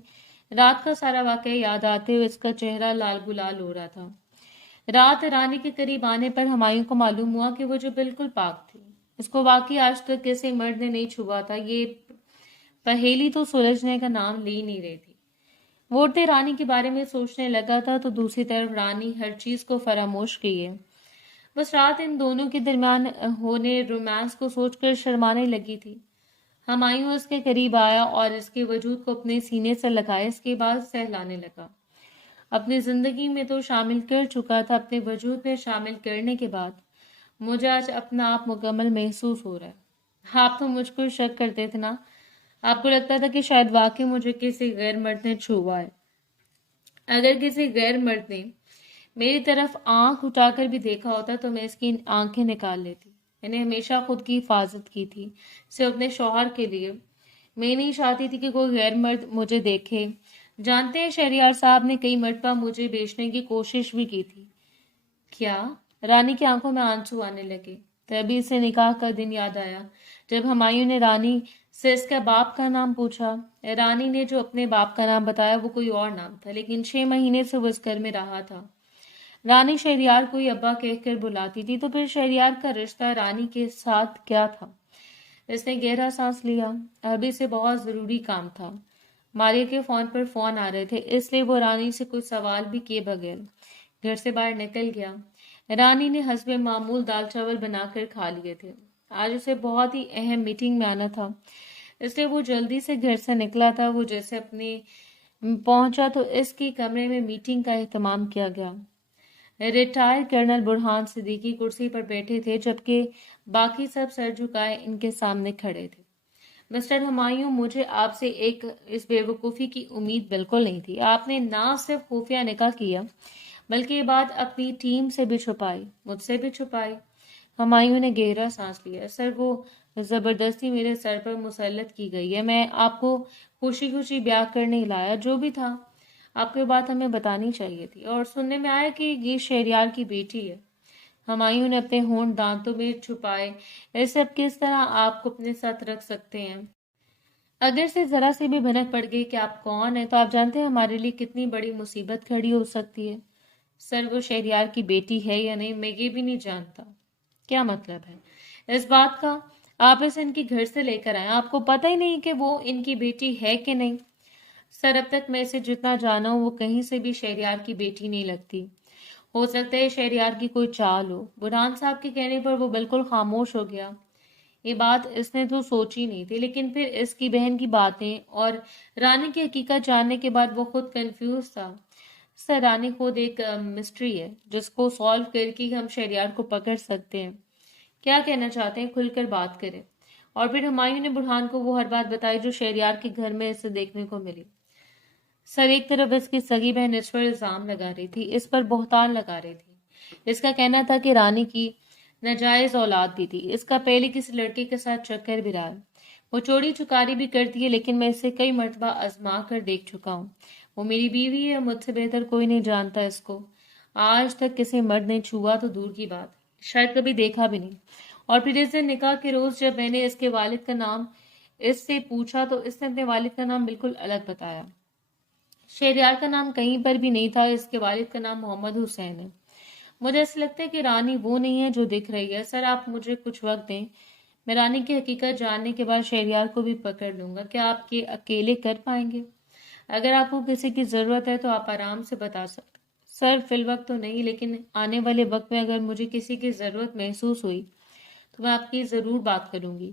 रात का सारा वाकया याद आते हुए इसका चेहरा लाल गुलाल हो रहा था। रात रानी के करीब आने पर हुमायूं को मालूम हुआ कि वो जो बिल्कुल पाक थी। इसको वाकई आज तक किसी मर्द ने नहीं छुआ था। ये पहेली तो सुलझने का नाम ले ही नहीं रही थी। वो उठते रानी के बारे में सोचने लगा था तो दूसरी तरफ रानी हर चीज को फरामोश किए बस रात इन दोनों के दरमियान होने रोमांस को सोचकर शर्माने लगी थी। हुमायूं उसके करीब आया और इसके वजूद को अपने सीने से लगाया। इसके बाद सहलाने लगा। अपनी जिंदगी में तो शामिल कर चुका था, अपने वजूद में शामिल करने के बाद मुझे आज अपना आप मुकम्मल महसूस हो रहा है। आप तो मुझ पर शक करते थे ना? आपको लगता था कि शायद वाकई मुझे किसी गैर मर्द ने छुआ है। अगर किसी गैर मर्द ने मेरी तरफ आंख उठाकर भी देखा होता तो मैं इसकी आंखें निकाल लेती। मैंने हमेशा खुद की हिफाजत की थी, सिर्फ अपने शौहर के लिए। मैं नहीं चाहती थी कि कोई गैर मर्द मुझे देखे। जानते हैं, शहरियार साहब ने कई मरतबा मुझे बेचने की कोशिश भी की थी। क्या? रानी की आंखों में आंसू आने लगे। तभी इसे निकाह का दिन याद आया जब हुमायूं ने रानी से इसके बाप का नाम पूछा। रानी ने जो अपने बाप का नाम बताया वो कोई और नाम था, लेकिन 6 महीने से वो इस घर में रहा था। रानी शहरियार को ही अब्बा कहकर बुलाती थी, तो फिर शहरियार का रिश्ता रानी के साथ क्या था? इसने गहरा सांस लिया। अभी से बहुत जरूरी काम था। मारिया के फोन पर फोन आ रहे थे, इसलिए वो रानी से कुछ सवाल भी किए बगैर घर से बाहर निकल गया। रानी ने हस्बे मामूल दाल चावल बनाकर खा लिए थे। आज उसे बहुत ही अहम मीटिंग में आना था, इसलिए वो जल्दी से घर से निकला था। वो जैसे अपने पहुंचा तो इसके कमरे में मीटिंग का एहतमाम किया गया। रिटायर्ड कर्नल बुरहान सिद्दीकी कुर्सी पर बैठे थे, जबकि बाकी सब सर झुकाए इनके सामने खड़े थे। मिस्टर हुमायूं, मुझे आपसे एक इस बेवकूफ़ी की उम्मीद बिल्कुल नहीं थी। आपने ना सिर्फ खुफिया निकाह किया, बल्कि ये बात अपनी टीम से भी छुपाई, मुझसे भी छुपाई। हुमायूं ने गहरा सांस लिया। सर, वो जबरदस्ती मेरे सर पर मुसल्लत की गई है। मैं आपको खुशी खुशी ब्याह करने लाया। जो भी था, आपको ये बात हमें बतानी चाहिए थी। और सुनने में आया कि ये शहरियार की बेटी है। हुमायूं ने अपने होंठ दांतों में छुपाए। ऐसे अब किस तरह आपको अपने साथ रख सकते हैं? अगर से जरा सी भी भनक पड़ गई कि आप कौन है, तो आप जानते हैं हमारे लिए कितनी बड़ी मुसीबत खड़ी हो सकती है। सर, वो शहरियार की बेटी है या नहीं, मैं ये भी नहीं जानता। क्या मतलब है इस बात का? आप इसे इनके घर से लेकर आए, आपको पता ही नहीं कि वो इनकी बेटी है कि नहीं। सर, अब तक मैं इसे जितना जाना हूं वो कहीं से भी शहरियार की बेटी नहीं लगती। हो सकता है शहरियार की कोई चाल हो। बुरहान साहब के कहने पर वो बिल्कुल खामोश हो गया। ये बात इसने तो सोची नहीं थी, लेकिन फिर इसकी बहन की बातें और रानी की हकीकत जानने के बाद वो खुद कंफ्यूज था। सर, रानी खुद एक मिस्ट्री है जिसको सॉल्व करके हम शहरियार को पकड़ सकते हैं। क्या कहना चाहते हैं? खुलकर बात करें। और फिर हुमायूं ने बुरहान को वो हर बात बताई जो शहरियार के घर में इसे देखने को मिली। सर, एक तरफ इसकी सगी बहन इस पर इल्जाम लगा रही थी, इस पर बहतान लगा रही थी। इसका कहना था कि रानी की नाजायज औलाद भी थी। इसका पहले किसी लड़के के साथ चक्कर भी रहा है। وہ چوری چکاری بھی کرتی ہے، لیکن میں اسے کئی مرتبہ آزما کر دیکھ چکا ہوں۔ وہ میری بیوی ہے، مجھ سے بہتر کوئی نہیں جانتا اس کو۔ آج تک کسی مرد نے چھوا تو دور کی بات، شاید کبھی دیکھا بھی نہیں۔ اور پھر اس دن نکاح کے روز جب میں نے اس کے والد کا نام اس سے پوچھا تو اس نے اپنے والد کا نام بالکل الگ بتایا۔ شہریار کا نام کہیں پر بھی نہیں تھا، اس کے والد کا نام محمد حسین ہے۔ مجھے ایسا لگتا ہے کہ رانی وہ نہیں ہے جو دکھ رہی ہے۔ سر آپ مجھے کچھ وقت دیں، میں رانی کی حقیقت جاننے کے بعد شہریار کو بھی پکڑ لوں گا۔ کیا آپ یہ اکیلے کر پائیں گے؟ اگر آپ کو کسی کی ضرورت ہے تو آپ آرام سے بتا سکتے۔ سر فی الوقت تو نہیں، لیکن آنے والے وقت میں اگر مجھے کسی کی ضرورت محسوس ہوئی تو میں آپ کی ضرور بات کروں گی۔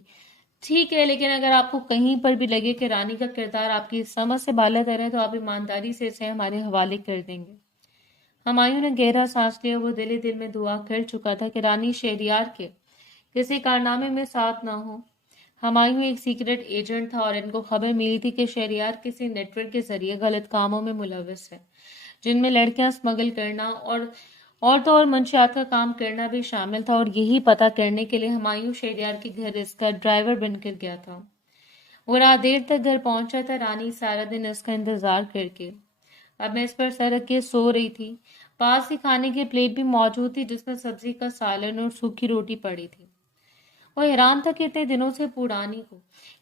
ٹھیک ہے، لیکن اگر آپ کو کہیں پر بھی لگے کہ رانی کا کردار آپ کی سمجھ سے بالا تر ہے تو آپ ایمانداری سے اسے ہمارے حوالے کر دیں گے۔ ہمایوں نے گہرا سانس لیا۔ وہ دل ہی دل میں دعا کر چکا تھا کہ رانی شہریار کے کسی کارنامے میں ساتھ نہ ہو۔ ہمایوں ایک سیکرٹ ایجنٹ تھا اور ان کو خبر ملی تھی کہ شہریار کسی نیٹ ورک کے ذریعے غلط کاموں میں ملوث ہے، جن میں لڑکیاں اسمگل کرنا اور عورتوں اور منشیات کا کام کرنا بھی شامل تھا، اور یہی پتہ کرنے کے لیے ہمایوں شہریار کے گھر اس کا ڈرائیور بن کر گیا تھا۔ وہ رات دیر تک گھر پہنچا تھا، رانی سارا دن اس کا انتظار کر کے۔ اب میں اس پر سر رکھ کے سو رہی تھی۔ پاس ہی کھانے کی پلیٹ بھی موجود تھی جس میں سبزی کا سالن اور سوکھی روٹی پڑی تھی۔ وہ حیران تھا کہ اتنے دنوں سے پورانی کو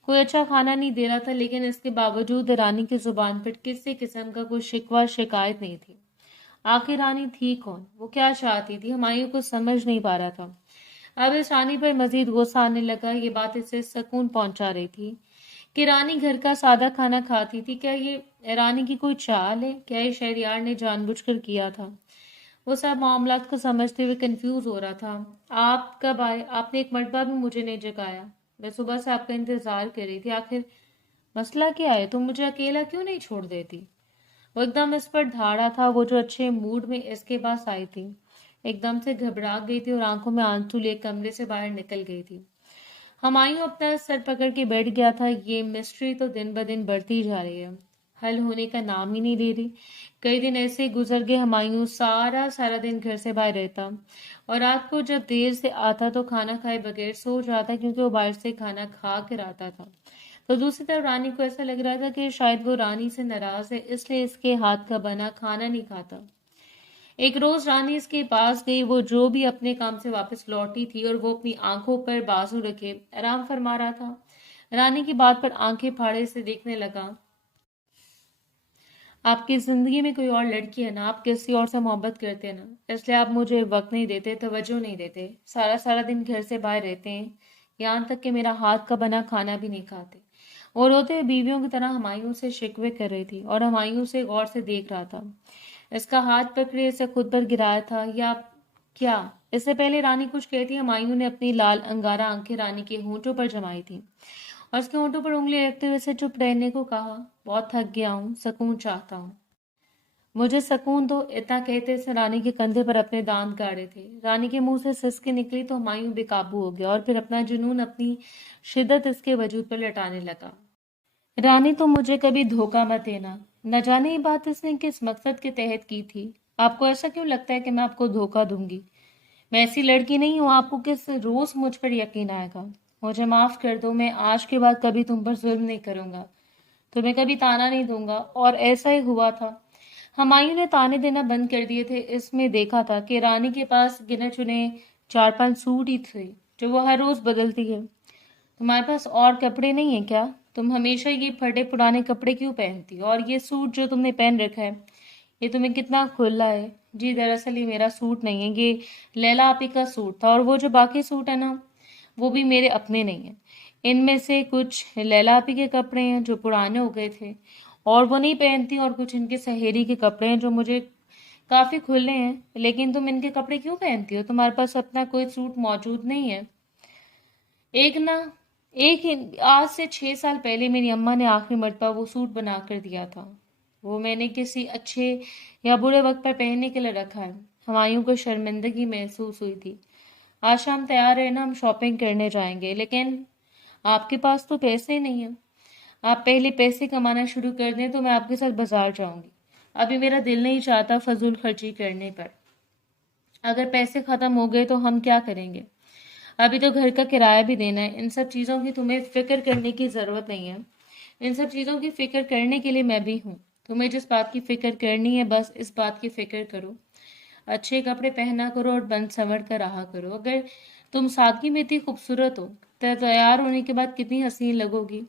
کوئی اچھا کھانا نہیں دے رہا تھا، لیکن اس کے باوجود رانی کی زبان پر کسی قسم کا کوئی شکوہ شکایت نہیں تھی۔ آخر رانی تھی کون؟ وہ کیا چاہتی تھی؟ ہمایوں کو سمجھ نہیں پا رہا تھا۔ اب اس رانی پر مزید غصہ آنے لگا۔ یہ بات اسے سکون پہنچا رہی تھی کہ رانی گھر کا سادہ کھانا کھاتی تھی۔ کیا یہ رانی کی کوئی چال ہے؟ کیا یہ شہریار نے جان بوجھ کر کیا تھا؟ وہ سب معاملات کو سمجھتے ہوئے کنفیوز ہو رہا تھا۔ آپ کب آئے؟ آپ نے ایک مرتبہ بھی مجھے نہیں جگایا۔ میں صبح سے آپ کا انتظار کر رہی تھی۔ آخر مسئلہ کیا ہے؟ تم مجھے اکیلا کیوں نہیں چھوڑ دیتی؟ وہ ایک دم اس پر دھاڑا تھا۔ وہ جو اچھے موڈ میں اس کے پاس آئی تھی ایک دم سے گھبرا گئی تھی اور آنکھوں میں آنسو لیے کمرے سے باہر نکل گئی تھی۔ ہمایوں اپنا سر پکڑ کے بیٹھ گیا تھا۔ یہ مسٹری تو دن بدن بڑھتی جا رہی ہے، حل ہونے کا نام ہی نہیں لے رہی۔ کئی دن ایسے گزر گئے۔ ہمایوں سارا دن گھر سے باہر رہتا اور رات کو جب دیر سے آتا تو کھانا کھائے بغیر سو جاتا، کیونکہ وہ باہر سے کھانا کھا کر آتا تھا۔ تو دوسری طرف رانی کو ایسا لگ رہا تھا کہ شاید وہ رانی سے ناراض ہے، اس لیے اس کے ہاتھ کا بنا کھانا نہیں کھاتا۔ ایک روز رانی اس کے پاس گئی۔ وہ جو بھی اپنے کام سے واپس لوٹی تھی اور وہ اپنی آنکھوں پر بازو رکھے آرام فرما رہا تھا۔ رانی کی بات پر آنکھیں پھاڑے سے دیکھنے لگا۔ آپ کی زندگی میں کوئی اور لڑکی ہے نا؟ آپ کسی اور سے محبت کرتے ہیں نا؟ اس لیے آپ مجھے وقت نہیں دیتے، توجہ نہیں دیتے، سارا دن گھر سے باہر رہتے ہیں، یہاں تک کہ میرا ہاتھ کا بنا کھانا بھی نہیں کھاتے۔ اور روتے ہوئے بیویوں کی طرح ہمایوں سے شکوے کر رہی تھی اور ہمایوں سے غور سے دیکھ رہا تھا۔ اس کا ہاتھ پکڑے اسے خود پر گرایا تھا یا کیا؟ اس سے پہلے رانی کچھ کہتی ہمایوں نے اپنی لال انگارہ آنکھیں رانی کے ہونٹوں پر جمائی تھی اور اس کے ہونٹوں پر انگلی رکھتے ہوئے اسے چپ رہنے کو کہا۔ بہت تھک گیا ہوں، سکون چاہتا ہوں، مجھے سکون دو۔ اتنا کہتے سے رانی کے کندھے پر اپنے دانت گاڑے تھے۔ رانی کے منہ سے سسکی نکلی تو ہمایوں بے قابو ہو گیا اور پھر اپنا جنون اپنی شدت اس کے وجود پر لٹانے لگا۔ رانی تم مجھے کبھی دھوکہ مت دینا۔ نہ جانے یہ بات اس نے کس مقصد کے تحت کی تھی۔ آپ کو ایسا کیوں لگتا ہے کہ میں آپ کو دھوکہ دوں گی؟ میں ایسی لڑکی نہیں ہوں۔ آپ کو کس روز مجھ پر یقین آئے گا؟ مجھے معاف کر دو، میں آج کے بعد کبھی تم پر ظلم نہیں کروں گا، تمہیں کبھی تانا نہیں دوں گا۔ اور ایسا ہی ہوا تھا۔ ہمایوں نے تانے دینا بند کر دیے تھے۔ اس میں دیکھا تھا کہ رانی کے پاس گنے چنے 4-5 سوٹ ہی تھے جو وہ ہر روز بدلتی ہے۔ تمہارے پاس اور کپڑے نہیں ہیں کیا؟ تم ہمیشہ یہ پھٹے پرانے کپڑے کیوں پہنتی ہو؟ اور یہ سوٹ جو تم نے پہن رکھا ہے یہ تمہیں کتنا کھلا ہے؟ جی دراصل یہ میرا سوٹ نہیں ہے، یہ لیلا آپی کا سوٹ تھا، اور وہ جو باقی سوٹ ہے نا وہ بھی میرے اپنے نہیں ہیں۔ ان میں سے کچھ لیلا آپی کے کپڑے ہیں جو پرانے ہو گئے تھے اور وہ نہیں پہنتی، اور کچھ ان کے سہیلی کے کپڑے ہیں جو مجھے کافی کھلے ہیں، لیکن تم ان کے کپڑے کیوں پہنتی ہو؟ تمہارے پاس اپنا کوئی سوٹ موجود نہیں ہے؟ ایک آج سے 6 سال پہلے میری اماں نے آخری مرتبہ وہ سوٹ بنا کر دیا تھا۔ وہ میں نے کسی اچھے یا برے وقت پر پہننے کے لیے رکھا ہے۔ ہمایوں کو شرمندگی محسوس ہوئی تھی۔ آج شام تیار ہے نا؟ ہم شاپنگ کرنے جائیں گے، لیکن آپ کے پاس تو پیسے نہیں ہیں۔ آپ پہلے پیسے کمانا شروع کر دیں تو میں آپ کے ساتھ بازار جاؤں گی۔ ابھی میرا دل نہیں چاہتا فضول خرچی کرنے پر۔ اگر پیسے ختم ہو گئے تو ہم کیا کریں گے؟ अभी तो घर का किराया भी देना है। इन सब चीज़ों की तुम्हें फिक्र करने की ज़रूरत नहीं है। इन सब चीज़ों की फिक्र करने के लिए मैं भी हूँ। तुम्हें जिस बात की फिक्र करनी है बस इस बात की फिक्र करो, अच्छे कपड़े पहना करो और बन संवर कर रहा करो। अगर तुम सादगी में इतनी खूबसूरत हो तो तैयार होने के बाद कितनी हसीन लगोगी।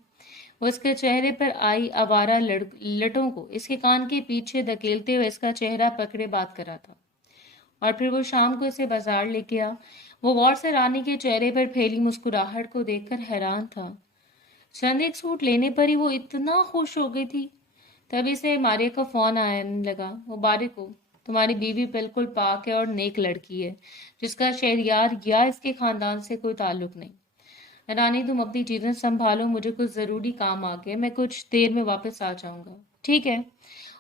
वो इसके चेहरे पर आई आवारा लटों को इसके कान के पीछे धकेलते हुए इसका चेहरा पकड़े बात कर रहा था। और फिर वो शाम को इसे बाजार लेके आ। वो गौर से रानी के चेहरे पर फैली मुस्कुराहट को देखकर हैरान था। चंद एक सूट लेने पर ही वो इतना खुश हो गई थी। तभी से मारिया का फोन आने लगा। मुबारक हो, तुम्हारी बीवी बिल्कुल पाक है और नेक लड़की है, जिसका शहरियार या इसके खानदान से कोई ताल्लुक नहीं। रानी तुम अपनी चीजें संभालो, मुझे कुछ जरूरी काम आ गया, मैं कुछ देर में वापस आ जाऊंगा। ठीक है,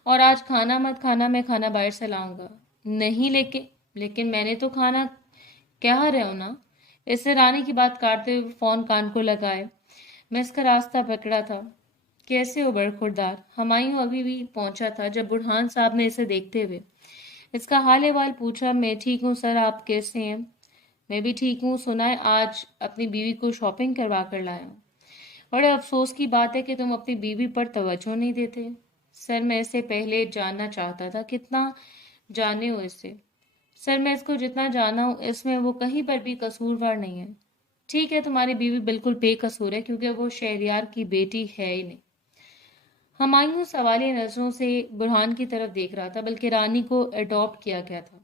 और आज खाना मत खाना, मैं खाना बाहर से लाऊंगा। नहीं, लेकिन लेकिन मैंने तो खाना कह रहे हो ना। इससे रानी की बात काटते हुए फोन कान को लगाए। मैं इसका रास्ता पकड़ा था। कैसे हो बरखुरदार? हुमायूं अभी भी पहुंचा था जब बुरहान साहब ने इसे देखते हुए इसका हाल अहवाल पूछा। मैं ठीक हूँ सर, आप कैसे हैं? मैं भी ठीक हूँ। सुना है आज अपनी बीवी को शॉपिंग करवा कर लाया हूँ। बड़े अफसोस की बात है कि तुम अपनी बीवी पर तवज्जो नहीं देते। सर मैं इससे पहले जानना चाहता था कितना जाने हो इससे। सर मैं इसको जितना जाना हूँ इसमें वो कहीं पर भी कसूरवार नहीं है। ठीक है, तुम्हारी बीवी बिल्कुल बेकसूर है क्योंकि वो शहरियार की बेटी है ही नहीं। हुमायूं सवालिया नजरों से बुरहान की तरफ देख रहा था, बल्कि रानी को अडॉप्ट किया गया था।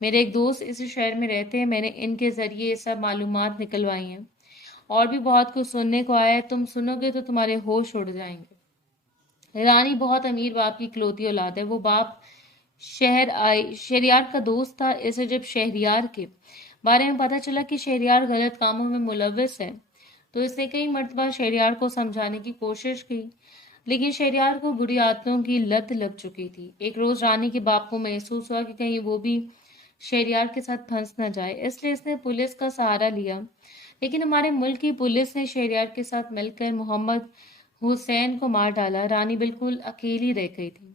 मेरे एक दोस्त इस शहर में रहते हैं, मैंने इनके जरिए ये सब मालूमात निकलवाई हैं। और भी बहुत कुछ सुनने को आया है, तुम सुनोगे तो तुम्हारे होश उड़ जाएंगे। रानी बहुत अमीर बाप की इकलौती औलाद है। वो बाप शहरियार का दोस्त था। इसे जब शहरियार के बारे में पता चला कि शहरियार गलत कामों में मुलविस है तो इसने कई मर्तबा शहरियार को समझाने की कोशिश की, लेकिन शहरियार को बुरी आदतों की लत लग चुकी थी। एक रोज रानी के बाप को महसूस हुआ कि कहीं वो भी शहरियार के साथ फंस न जाए, इसलिए इसने पुलिस का सहारा लिया। लेकिन हमारे मुल्क की पुलिस ने शहरियार के साथ मिलकर मोहम्मद हुसैन को मार डाला। रानी बिल्कुल अकेली रह गई थी।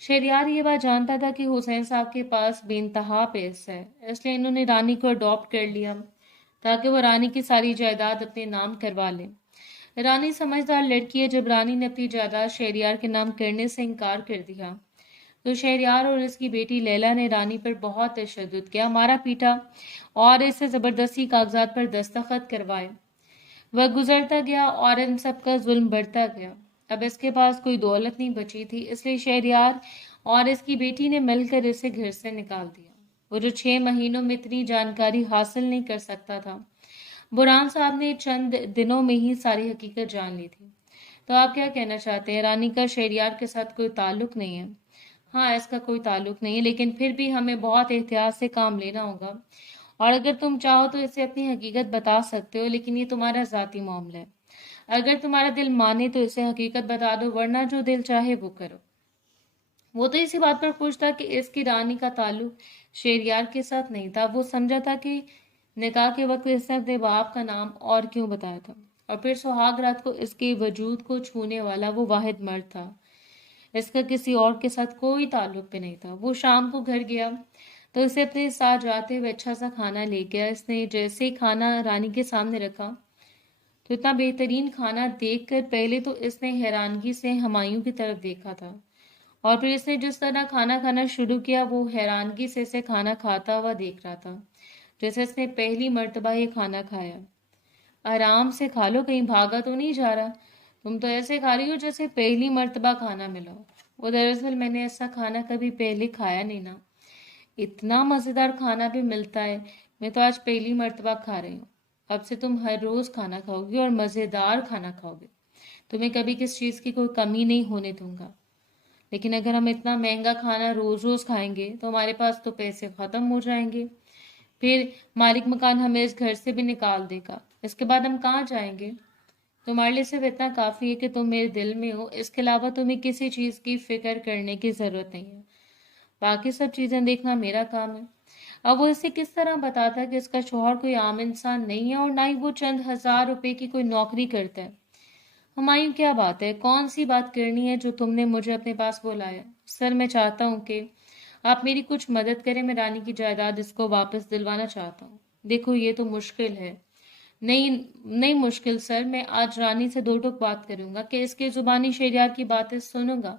शहरियार ये बात जानता था कि हुसैन साहब के पास बेइंतहा पैसा है, इसलिए इन्होंने रानी को अडॉप्ट कर लिया ताकि वो रानी की सारी जायदाद अपने नाम करवा ले। रानी समझदार लड़की है। जब रानी ने अपनी जायदाद शहरियार के नाम करने से इनकार कर दिया तो शहरियार और इसकी बेटी लैला ने रानी पर बहुत तशद्दुद किया, मारा पीटा और इससे जबरदस्ती कागजात पर दस्तखत करवाए। वह गुजरता गया और इन सब का जुल्म बढ़ता गया। अब इसके पास कोई दौलत नहीं बची थी, इसलिए शहरियार और इसकी बेटी ने मिलकर इसे घर से निकाल दिया। वो जो 6 महीनों में इतनी जानकारी हासिल नहीं कर सकता था, बुरहान साहब ने चंद दिनों में ही सारी हकीकत जान ली थी। तो आप क्या कहना चाहते हैं? रानी का शहरियार के साथ कोई ताल्लुक नहीं है? हाँ, इसका कोई ताल्लुक नहीं है, लेकिन फिर भी हमें बहुत एहतियात से काम लेना होगा। और अगर तुम चाहो तो इसे अपनी हकीकत बता सकते हो, लेकिन ये तुम्हारा जाती मामला है। अगर तुम्हारा दिल माने तो इसे हकीकत बता दो, वरना जो दिल चाहे वो करो। वो तो इसी बात पर खुश था कि इसकी रानी का ताल्लुक शेरियार के साथ नहीं था। वो समझा था कि निकाह के वक्त इसने अपने बाप का नाम और क्यों बताया था, और फिर सुहाग रात को इसके वजूद को छूने वाला वो वाहिद मर्द था। इसका किसी और के साथ कोई ताल्लुक भी नहीं था। वो शाम को घर गया तो इसे अपने साथ जाते हुए अच्छा सा खाना ले गया। इसने जैसे ही खाना रानी के सामने रखा तो इतना बेहतरीन खाना देखकर पहले तो इसने हैरानगी से हुमायूं की तरफ देखा था, और फिर इसने जिस तरह खाना खाना शुरू किया वो हैरानगी से इसे खाना खाता हुआ देख रहा था, जैसे इसने पहली मर्तबा ये खाना खाया। आराम से खा लो, कहीं भागा तो नहीं जा रहा। तुम तो ऐसे खा रही हो जैसे पहली मर्तबा खाना मिला हो। वो दरअसल मैंने ऐसा खाना कभी पहले खाया नहीं ना। इतना मजेदार खाना भी मिलता है। मैं तो आज पहली मर्तबा खा रही हूँ। अब से तुम हर रोज खाना खाओगी और मजेदार खाना खाओगे। तुम्हें कभी किस चीज की कोई कमी नहीं होने दूंगा। लेकिन अगर हम इतना महंगा खाना रोज रोज खाएंगे तो हमारे पास तो पैसे खत्म हो जाएंगे। फिर मालिक मकान हमें इस घर से भी निकाल देगा। इसके बाद हम कहाँ जाएंगे? तुम्हारे लिए सिर्फ इतना काफी है कि तुम मेरे दिल में हो। इसके अलावा तुम्हें किसी चीज की फिक्र करने की जरूरत नहीं है। बाकी सब चीजें देखना मेरा काम है। अब वो इसे किस तरह बताता कि इसका शौहर कोई आम इंसान नहीं है और ना ही वो चंद हजार रुपए की कोई नौकरी करता है। हुमायूं, क्या बात है? कौन सी बात करनी है जो तुमने मुझे अपने पास बुलाया? सर मैं चाहता हूँ कि आप मेरी कुछ मदद करें। मैं रानी की जायदाद इसको वापस दिलवाना चाहता हूँ। देखो ये तो मुश्किल है। नहीं, नहीं मुश्किल सर, मैं आज रानी से दो टूक बात करूंगा कि इसके जुबानी शहरियार की बातें सुनूंगा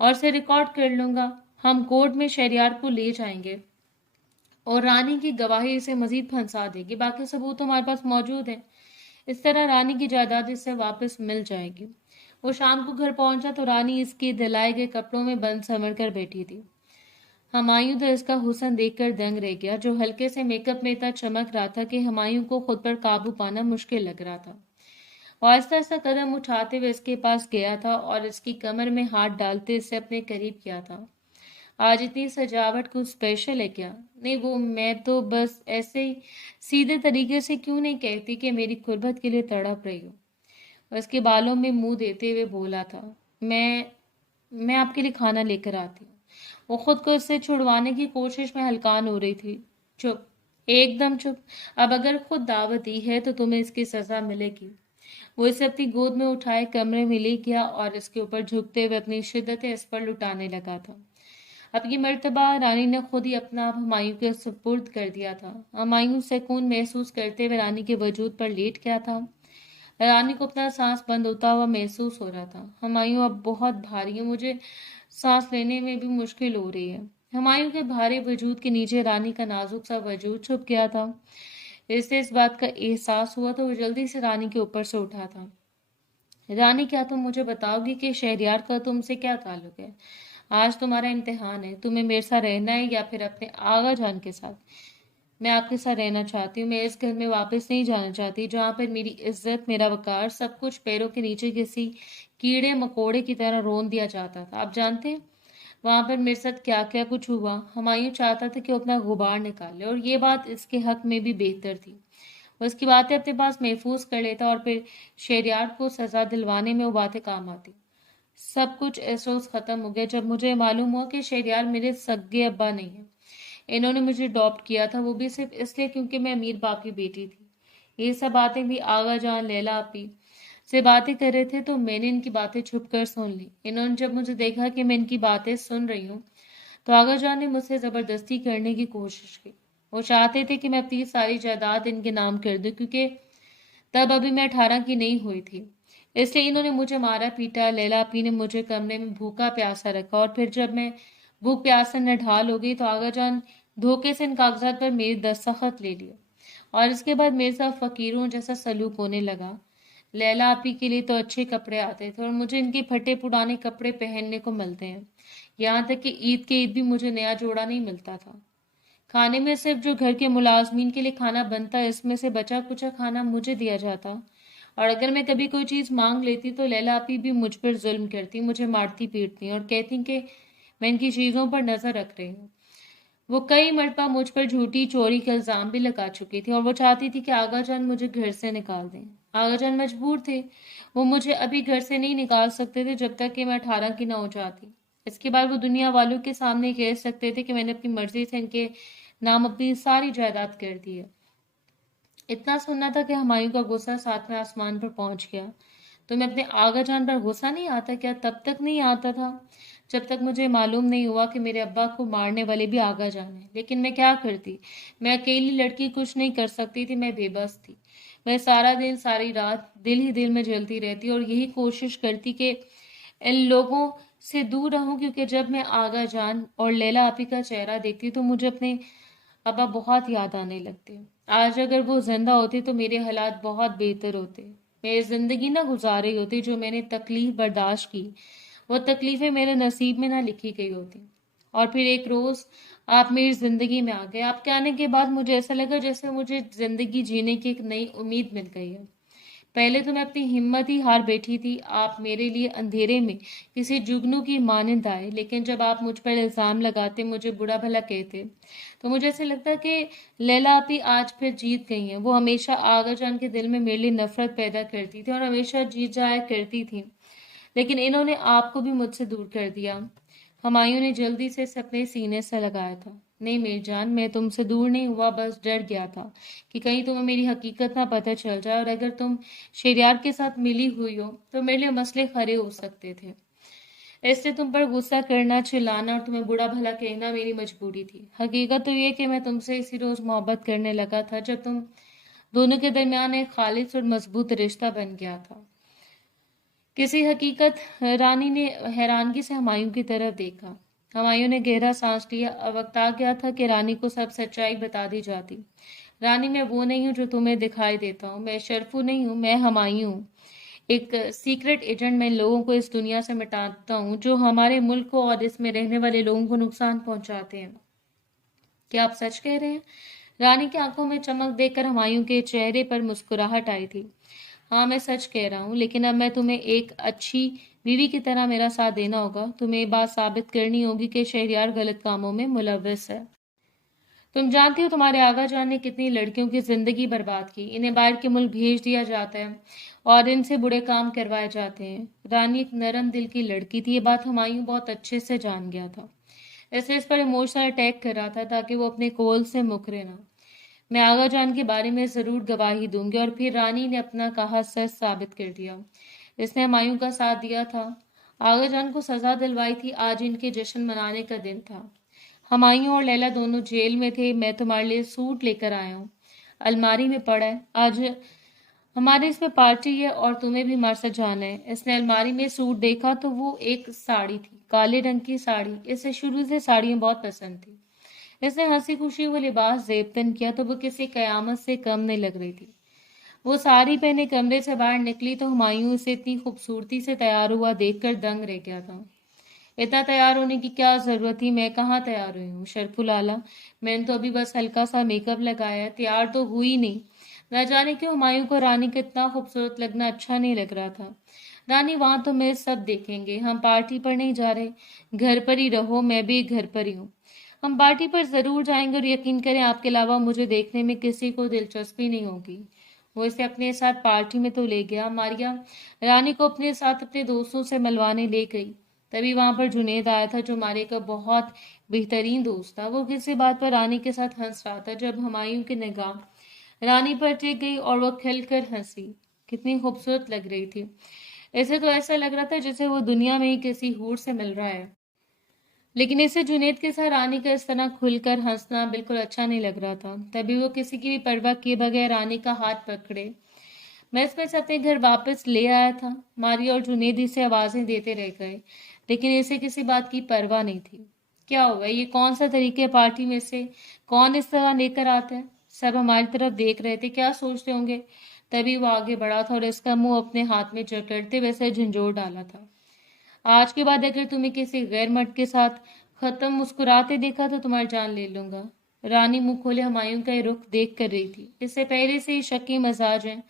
और से रिकॉर्ड कर लूंगा। हम कोर्ट में शहरियार को ले जाएंगे और रानी की गवाही इसे मजीद फंसा देगी। बाकी सबूत तो हमारे पास मौजूद है। इस तरह रानी की जायदाद इससे वापस मिल जाएगी। वो शाम को घर पहुंचा तो रानी इसके दिलाए गए कपड़ों में बंद संवर कर बैठी थी। हुमायूं तो इसका हुस्न देखकर दंग रह गया, जो हल्के से मेकअप में इतना चमक रहा था कि हुमायूं को खुद पर काबू पाना मुश्किल लग रहा था। वो आहिस्ता आहिस्ता कदम उठाते हुए इसके पास गया था और इसकी कमर में हाथ डालते इसे अपने करीब किया था। आज इतनी सजावट कुछ स्पेशल है क्या? नहीं, वो मैं तो बस ऐसे ही सीधे तरीके से क्यों नहीं कहती कि मेरी गुर्बत के लिए तड़प रही हूँ। उसके बालों में मुंह देते हुए बोला था, मैं आपके लिए खाना लेकर आती हूँ। वो खुद को इससे छुड़वाने की कोशिश में हलकान हो रही थी। चुप, एकदम चुप। अब अगर खुद दावत दी है तो तुम्हें इसकी सजा मिलेगी। वो इसे अपनी गोद में उठाए कमरे में ले गया और इसके ऊपर झुकते हुए अपनी शिद्दत इस पर लुटाने लगा था। अब की मर्तबा रानी ने खुद ही अपना आप हुमायूं के सुपुर्द कर दिया था। हुमायूं सुकून महसूस करते हुए रानी के वजूद पर लेट गया था। रानी को अपना सांस बंद होता हुआ महसूस हो रहा था। हुमायूं अब बहुत भारी है, मुझे सांस लेने में भी मुश्किल हो रही है। हुमायूं के भारी वजूद के नीचे रानी का नाजुक सा वजूद छुप गया था। इससे इस बात का एहसास हुआ तो वो जल्दी से रानी के ऊपर से उठा था। रानी, क्या तुम मुझे बताओगी कि शहरयार का तुमसे क्या ताल्लुक है? आज तुम्हारा इम्तिहान है, तुम्हें मेरे साथ रहना है या फिर अपने आगा जान के साथ? मैं आपके साथ रहना चाहती हूँ। मैं इस घर में वापस नहीं जाना चाहती जहाँ पर मेरी इज्जत, मेरा वकार, सब कुछ पैरों के नीचे किसी कीड़े मकोड़े की तरह रोन दिया जाता था। आप जानते हैं वहां पर मेरे साथ क्या क्या कुछ हुआ? हुमायूं चाहता था कि वो अपना गुबार निकाले और ये बात इसके हक में भी बेहतर थी। वो इसकी बातें अपने पास महफूज कर लेता और फिर शहरयार को सजा दिलवाने में वो बातें काम आती। सब कुछ एहसास रोज खत्म हो गया जब मुझे मालूम हुआ कि शहरयार मेरे सगे अब्बा नहीं है। इन्होंने मुझे अडॉप्ट किया था, वो भी सिर्फ इसलिए क्योंकि मैं अमीर बाप की बेटी थी। ये सब बातें भी आगा जान, लैला आपी से बातें कर रहे थे तो मैंने इनकी बातें छुप कर सुन ली। इन्होंने जब मुझे देखा कि मैं इनकी बातें सुन रही हूँ तो आगा जान ने मुझसे जबरदस्ती करने की कोशिश की। वो चाहते थे कि मैं अपनी सारी जायदाद इनके नाम कर दूं, क्योंकि तब अभी मैं 18 की नहीं हुई थी। इसलिए इन्होंने मुझे मारा पीटा। लैला आपी ने मुझे कमरे में भूखा प्यासा रखा और फिर जब मैं भूख प्यास से नढाल हो गई तो आगा जान धोखे से इन कागजात पर मेरी दस्तखत ले लिए और इसके बाद मेरे साथ फकीरों जैसा सलूक होने लगा। लैला आपी के लिए तो अच्छे कपड़े आते थे और मुझे इनके फटे पुराने कपड़े पहनने को मिलते हैं। यहाँ तक कि ईद के ईद भी मुझे नया जोड़ा नहीं मिलता था। खाने में सिर्फ जो घर के मुलाजमीन के लिए खाना बनता है इसमें से बचा कुचा खाना मुझे दिया जाता। और अगर मैं कभी कोई चीज मांग लेती तो लैला आपी भी मुझ पर जुल्म करती, मुझे मारती पीटती और कहती कि मैं इनकी चीजों पर नजर रख रही हूँ। वो कई मरतबा मुझ पर झूठी चोरी का इल्जाम भी लगा चुकी थी और वो चाहती थी कि आगा जान मुझे घर से निकाल दें। आगा जान मजबूर थे, वो मुझे अभी घर से नहीं निकाल सकते थे जब तक कि मैं 18 की ना हो जाती। इसके बाद वो दुनिया वालों के सामने कह सकते थे कि मैंने अपनी मर्जी से इनके नाम अपनी सारी जायदाद कर दी है। इतना सुनना था कि हुमायूं का गुस्सा सातवें आसमान पर पहुंच गया। तुम्हें अपने आगा जान पर गुस्सा नहीं आता क्या? तब तक नहीं आता था जब तक मुझे मालूम नहीं हुआ कि मेरे अब्बा को मारने वाले भी आगा जान है। लेकिन मैं क्या करती? मैं अकेली लड़की कुछ नहीं कर सकती थी, मैं बेबस थी। मैं सारा दिन सारी रात दिल ही दिल में जलती रहती और यही कोशिश करती कि इन लोगों से दूर रहूं, क्योंकि जब मैं आगा जान और लैला आपी का चेहरा देखती तो मुझे अपने अब्बा बहुत याद आने लगते। आज अगर वो जिंदा होते तो मेरे हालात बहुत बेहतर होते। मैं जिंदगी ना गुजारी होती जो मैंने तकलीफ बर्दाश्त की, वो तकलीफें मेरे नसीब में ना लिखी गई होती। और फिर एक रोज आप मेरी जिंदगी में आ गए। आपके आने के बाद मुझे ऐसा लगा जैसे मुझे जिंदगी जीने की एक नई उम्मीद मिल गई है। पहले तो मैं अपनी हिम्मत ही हार बैठी थी। आप मेरे लिए अंधेरे में किसी जुगनू की मानंद आए, लेकिन जब आप मुझ पर इल्जाम लगाते, मुझे बुरा भला कहते, तो मुझे ऐसे लगता कि लैला आपी आज फिर जीत गई हैं। वो हमेशा आगा जान के दिल में मेरे लिए नफरत पैदा करती थी और हमेशा जीत जाया करती थी, लेकिन इन्होंने आपको भी मुझसे दूर कर दिया। हुमायूं ने जल्दी से इसे अपने सीने से लगाया था। नहीं मेरी जान, मैं तुमसे दूर नहीं हुआ, बस डर गया था कि कहीं तुम्हें मेरी हकीकत ना पता चल जाए और अगर तुम शहरयार के साथ मिली हुई हो तो मेरे लिए मसले खड़े हो सकते थे। इससे तुम पर गुस्सा करना, चिल्लाना और तुम्हें बुरा भला कहना मेरी मजबूरी थी। हकीकत तो ये कि मैं तुमसे इसी रोज मोहब्बत करने लगा था जब तुम दोनों के दरमियान एक खालिस और मजबूत रिश्ता बन गया था। किसी हकीकत रानी ने हैरानगी से हुमायूं की तरफ देखा। हुमायूं ने गहरा सांस लिया। अब वक्त आ गया था कि रानी को सब सच्चाई बता दी जाती। रानी, मैं वो नहीं हूँ जो तुम्हें दिखाई देता हूँ। मैं शरफू नहीं हूँ, मैं हुमायूं हूँ। एक सीक्रेट एजेंट। मैं लोगों को इस दुनिया से मिटाता हूँ जो हमारे मुल्क को और इसमें रहने वाले लोगों को नुकसान पहुंचाते हैं। क्या आप सच कह रहे हैं? रानी की आंखों में चमक देखकर हुमायूं के चेहरे पर मुस्कुराहट आई थी। हाँ, मैं सच कह रहा हूँ, लेकिन अब मैं तुम्हें एक अच्छी बीवी की तरह मेरा साथ देना होगा। तुम्हें ये बात साबित करनी होगी कि शहरयार गलत कामों में मुलव्वस है। तुम जानती हो तुम्हारे आगा जान ने कितनी लड़कियों की जिंदगी बर्बाद की। इन्हें बाहर के मुल्क भेज दिया जाता है और इनसे बुरे काम करवाए जाते हैं। रानी एक नरम दिल की लड़की थी। ये बात हुमायूं बहुत अच्छे से जान गया था, इसलिए इस पर इमोशनल अटैक कर रहा था ताकि वो अपने कोल से मुकरे ना। मैं आगा जान के बारे में जरूर गवाही दूंगी। और फिर रानी ने अपना कहा सच साबित कर दिया। इसने हुमायूं का साथ दिया था, आगा जान को सजा दिलवाई थी। आज इनके जश्न मनाने का दिन था। हुमायूं और लैला दोनों जेल में थे। मैं तुम्हारे लिए सूट लेकर आया हूँ, अलमारी में पड़ा है। आज हमारे इसमें पार्टी है और तुम्हें भी हमारे साथ जाना है। इसने अलमारी में सूट देखा तो वो एक साड़ी थी, काले रंग की साड़ी। इसे शुरू से साड़ियां बहुत पसंद थी। इसने हंसी खुशी वो लिबास जेबतन किया तो वो किसी कयामत से कम नहीं लग रही थी। वो साड़ी पहने कमरे से बाहर निकली तो हुमायूं उसे इतनी खूबसूरती से तैयार हुआ देखकर दंग रह गया था। इतना तैयार होने की क्या जरूरत थी? मैं कहाँ तैयार हुई हूँ शरफू लाला। मैंने तो अभी बस हल्का सा मेकअप लगाया है, तैयार तो हुई नहीं। न जाने क्यों हुमायूं को रानी का इतना खूबसूरत लगना अच्छा नहीं लग रहा था। रानी, वहां तो मैं सब देखेंगे। हम पार्टी पर नहीं जा रहे, घर पर ही रहो। मैं भी घर पर ही हूँ। हम पार्टी पर जरूर जाएंगे और यकीन करें आपके अलावा मुझे देखने में किसी को दिलचस्पी नहीं होगी। वो इसे अपने साथ पार्टी में तो ले गया। मारिया रानी को अपने साथ अपने दोस्तों से मिलवाने ले गई। तभी वहां पर जुनेद आया था जो मारिया का बहुत बेहतरीन दोस्त था। वो किसी बात पर रानी के साथ हंस रहा था जब हुमायूं की निगाह रानी पर टिक गई और वो खिलकर हंसी। कितनी खूबसूरत लग रही थी। इसे तो ऐसा लग रहा था जैसे वो दुनिया में ही किसी हूर से मिल रहा है। लेकिन इसे जुनेद के साथ रानी का इस तरह खुलकर हंसना बिल्कुल अच्छा नहीं लग रहा था। तभी वो किसी की भी परवाह किए बगैर रानी का हाथ पकड़े मैं इसमें से अपने घर वापस ले आया था। मारिया और जुनेद इसे आवाजें देते रह गए, लेकिन इसे किसी बात की परवाह नहीं थी। क्या हुआ? ये कौन सा तरीके पार्टी में से कौन इस तरह लेकर आता है? सब हमारी तरफ देख रहे थे, क्या सोचते होंगे? तभी वो आगे बढ़ा था और इसका मुंह अपने हाथ में जकड़ते हुए से झंझोर डाला था। आज के बाद अगर तुम्हें किसी गैर मर्द के साथ खत्म मुस्कुराते देखा तो तुम्हारी जान ले लूंगा। रानी मुंह खोले हुमायूं का ये रुख देख कर रही थी। इससे पहले से ही शक्की मजाज है।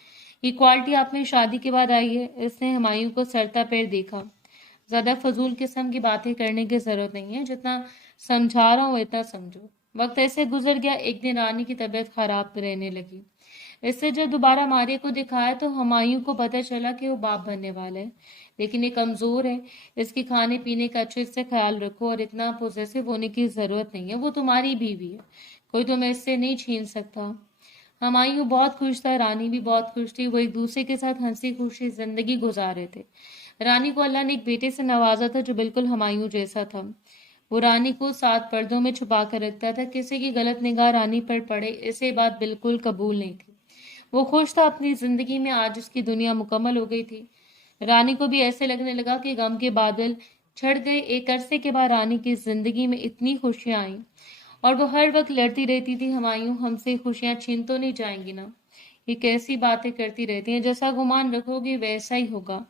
ये क्वालिटी आप में शादी के बाद आई है। इसने हुमायूं को सरता पैर देखा। ज्यादा फजूल किस्म की बातें करने की जरूरत नहीं है। जितना समझा रहा हूँ इतना समझो। वक्त ऐसे गुजर गया। एक दिन रानी की तबीयत खराब रहने लगी। इससे जब दोबारा मारिया को दिखाया तो हुमायूं को पता चला कि वो बाप बनने वाला है। लेकिन ये कमजोर है। इसके खाने पीने का अच्छे से ख्याल रखो और इतना पोजेसिव होने की जरूरत नहीं है। वो तुम्हारी बीवी है, कोई तुम्हें इससे नहीं छीन सकता। हुमायूं बहुत खुश था, रानी भी बहुत खुश थी। वो एक दूसरे के साथ हंसी खुशी जिंदगी गुजार रहे थे। रानी को अल्लाह ने एक बेटे से नवाजा था जो बिल्कुल हुमायूं जैसा था। वो रानी को 7 पर्दों में छुपा कर रखता था। किसी की गलत निगाह रानी पर पड़े इसे बात बिल्कुल कबूल नहीं थी। वो खुश था अपनी जिंदगी में। आज उसकी दुनिया मुकम्मल हो गई थी। रानी को भी ऐसे लगने लगा कि गम के बादल छड़ गए। एक अरसे के बाद रानी की जिंदगी में इतनी खुशियां आई और वो हर वक्त लड़ती रहती थी, हुमायूं हमसे खुशियां छीन तो नहीं जाएंगी ना? ये कैसी बातें करती रहती हैं, जैसा गुमान रखोगे वैसा ही होगा।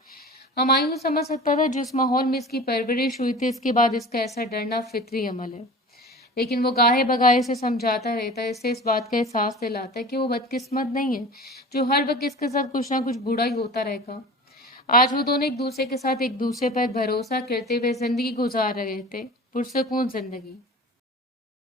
हुमायूं समझ सकता था जिस माहौल में इसकी परवरिश हुई थी, इसके बाद इसका ऐसा डरना फितरी अमल है। लेकिन वो गाहे बगाहे से समझाता रहता है, इससे इस बात का एहसास दिलाता है कि वो बदकिस्मत नहीं है जो हर वक्त इसके साथ कुछ ना कुछ बुरा ही होता रहेगा। आज वो दोनों एक दूसरे के साथ एक दूसरे पर भरोसा करते हुए जिंदगी गुजार रहे थे, पुरसकून जिंदगी।